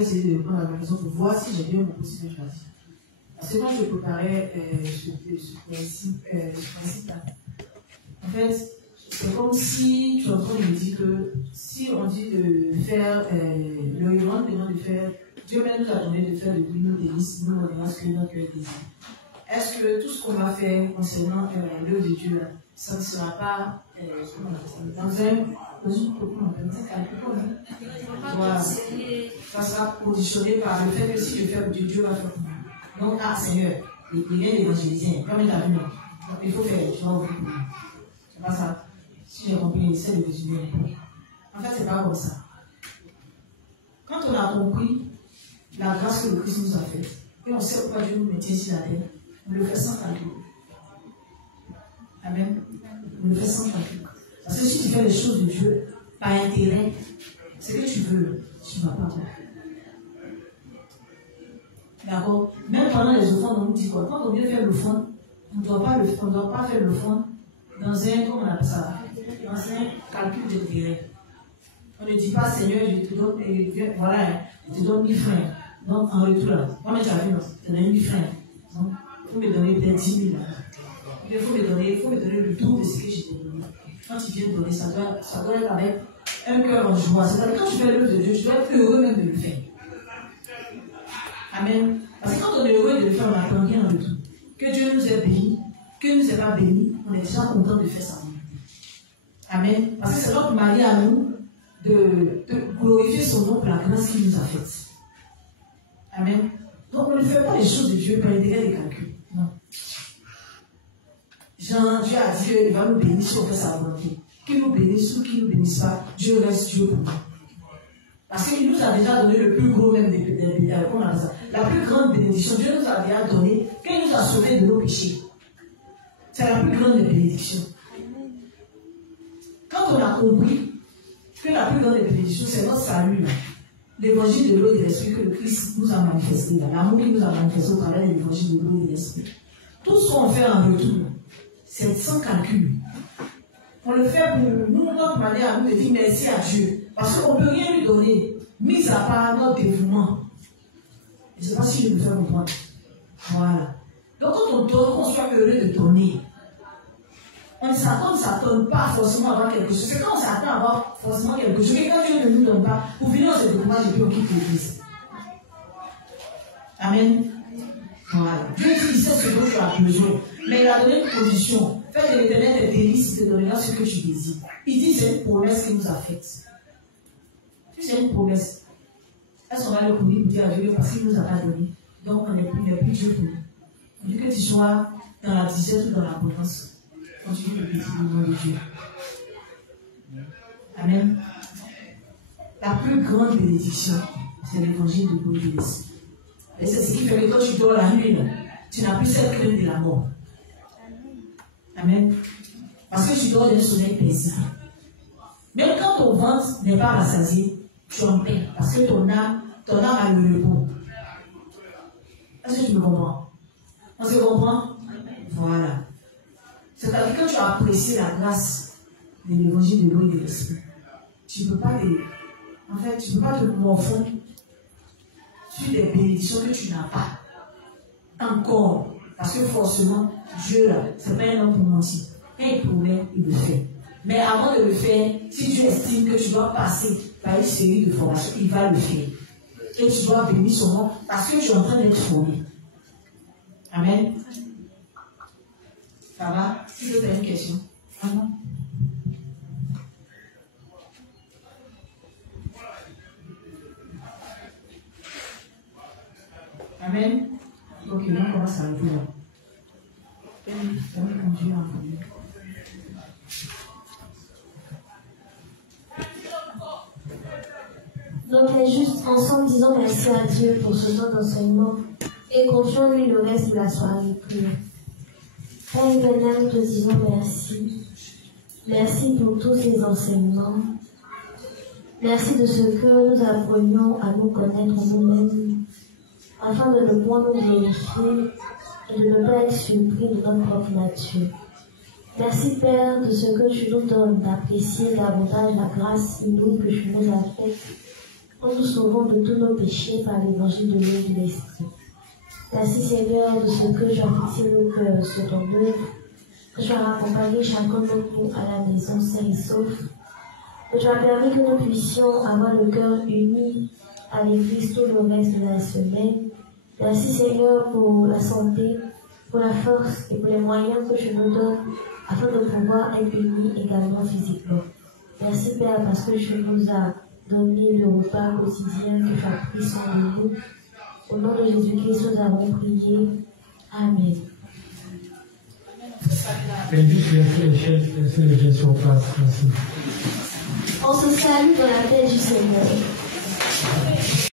essayer de prendre la raison pour voir si j'ai bien compris ce que je vais dire. Parce que quand je préparais ce principe-là, en fait, c'est comme si tu es en train de me dire que si on dit de faire le Iran, demande de faire, Dieu même nous a donné de faire le nous délices, nous on ce que notre cœur désire. Est-ce que tout ce qu'on va faire concernant l'œuvre de Dieu, ça ne sera pas voilà. Ça sera conditionné par le fait que si je fais pour Dieu, Dieu va faire pour moi. Donc, ah Seigneur, il vient d'évangéliser, comme il a vu, donc il faut faire, tu vas ouvrir pour moi. C'est pas ça. Si j'ai compris, c'est de résumer. En fait, c'est pas comme ça. Quand on a compris la grâce que le Christ nous a faite, et on sait pourquoi Dieu nous maintient sur la terre, on le fait sans calcul. Amen. On le fait sans calcul. Parce que si tu fais les choses de Dieu par intérêt, ce que tu veux, tu ne vas pas faire. D'accord? Même pendant les offrandes, on nous dit quoi? Quand on vient faire l'offrande, on ne doit pas faire l'offrande dans un, comment on appelle ça? Dans un calcul d'intérêt. On ne dit pas, Seigneur, je te donne, voilà, je te donne 1000 francs. Donc, en retour, là, comment tu as vu, non? Tu as 1000 francs. Donc, il faut me donner peut-être 10 000. Il faut me donner le double de ce que j'ai donné. Quand tu viens de donner, ça doit être avec un cœur en joie. C'est-à-dire, quand tu fais l'œuvre de Dieu, tu dois être heureux même de le faire. Amen. Parce que quand on est heureux de le faire, on n'attend rien en retour. Que Dieu nous ait bénis, que nous ait pas bénis, on est déjà content de faire ça. Amen. Parce que c'est notre manière à nous de glorifier son nom pour la grâce qu'il nous a faite. Amen. Donc on ne fait pas les choses de Dieu par l'intérêt des calculs. Non. Jean, Dieu a dit qu'il va nous bénir si on fait sa volonté. Qu'il nous bénisse ou qu'il ne nous bénisse pas, Dieu reste Dieu pour nous. Parce qu'il nous a déjà donné le plus gros même la plus grande bénédiction. Dieu nous a déjà donné, qu'il nous a sauvés de nos péchés. C'est la plus grande des bénédictions. Quand on a compris que la plus grande des bénédictions, c'est notre salut, l'évangile de l'eau et de l'esprit que le Christ nous a manifesté, l'amour qu'il nous a manifesté au travers de l'évangile de l'eau et de l'esprit. Tout ce qu'on fait en retour, c'est sans calcul. On le fait pour nous, notre manière à nous de dire merci à Dieu. Parce qu'on ne peut rien lui donner, mis à part notre dévouement. Je ne sais pas si je me fais comprendre. Voilà. Donc quand on donne, qu'on soit heureux de donner. On ne s'attend pas forcément à avoir quelque chose. C'est quand on s'attend à avoir forcément quelque chose. Et quand Dieu ne nous donne pas, pour finir, on se décourage et puis on quitte l'église. Amen. Voilà. Dieu dit, il sait ce dont tu as besoin. Mais il a donné une condition. Fais de l'Éternel des délices, il te donnera ce que tu désires. Il dit, c'est une promesse qu'il nous a faite. C'est une promesse. Est-ce qu'on va le courir pour dire à Dieu parce qu'il ne nous a pas donné? Donc on n'est plus Dieu pour nous. On dit que tu sois dans la disette ou dans l'abondance. Continue de bénir le nom de Dieu. Amen. La plus grande bénédiction, c'est l'évangile de l'eau et de l'esprit. Et c'est ce qui fait que quand tu dors la nuit, tu n'as plus cette crainte de la mort. Amen. Parce que tu dors d'un sommeil paisible. Même quand ton ventre n'est pas rassasié, tu en paix. Parce que ton âme a le repos. Est-ce que tu me comprends? On se comprend? Voilà. C'est-à-dire que quand tu as apprécié la grâce de l'évangile de l'eau et de l'esprit, tu ne peux pas te morfondre sur des bénédictions que tu n'as pas encore. Parce que forcément, Dieu là, c'est pas un homme pour mentir. Quand il promet, il le fait. Mais avant de le faire, si tu estimes que tu dois passer par une série de formations, il va le faire. Et tu dois bénir son nom parce que tu es en train d'être formé. Amen. Ça va? Si vous avez une question. Amen. Amen. Ok, on commence à arrêter là. Donc les justes ensemble disons merci à Dieu pour ce temps d'enseignement et confions-lui le reste de la soirée. Père éternel, nous te disons merci. Merci pour tous ces enseignements. Merci de ce que nous apprenions à nous connaître nous-mêmes, afin de ne point nous glorifier et de ne pas être surpris de notre propre nature. Merci Père de ce que tu nous donnes d'apprécier davantage la grâce inouïe que tu nous as faite en nous sauvant de tous nos péchés par l'évangile de l'eau et de l'esprit. Merci Seigneur de ce que tu as fixé nos cœurs sur ton œuvre, que tu as raccompagné chacun d'entre nous à la maison sain et sauf, que tu as permis que nous puissions avoir le cœur uni à l'église tout le reste de la semaine. Merci Seigneur pour la santé, pour la force et pour les moyens que tu nous donnes afin de pouvoir être unis également physiquement. Merci Père parce que tu nous as donné le repas quotidien que tu as pris soin de nous. Au nom de Jésus-Christ, nous avons prié. Amen. On se salue dans la paix du Seigneur.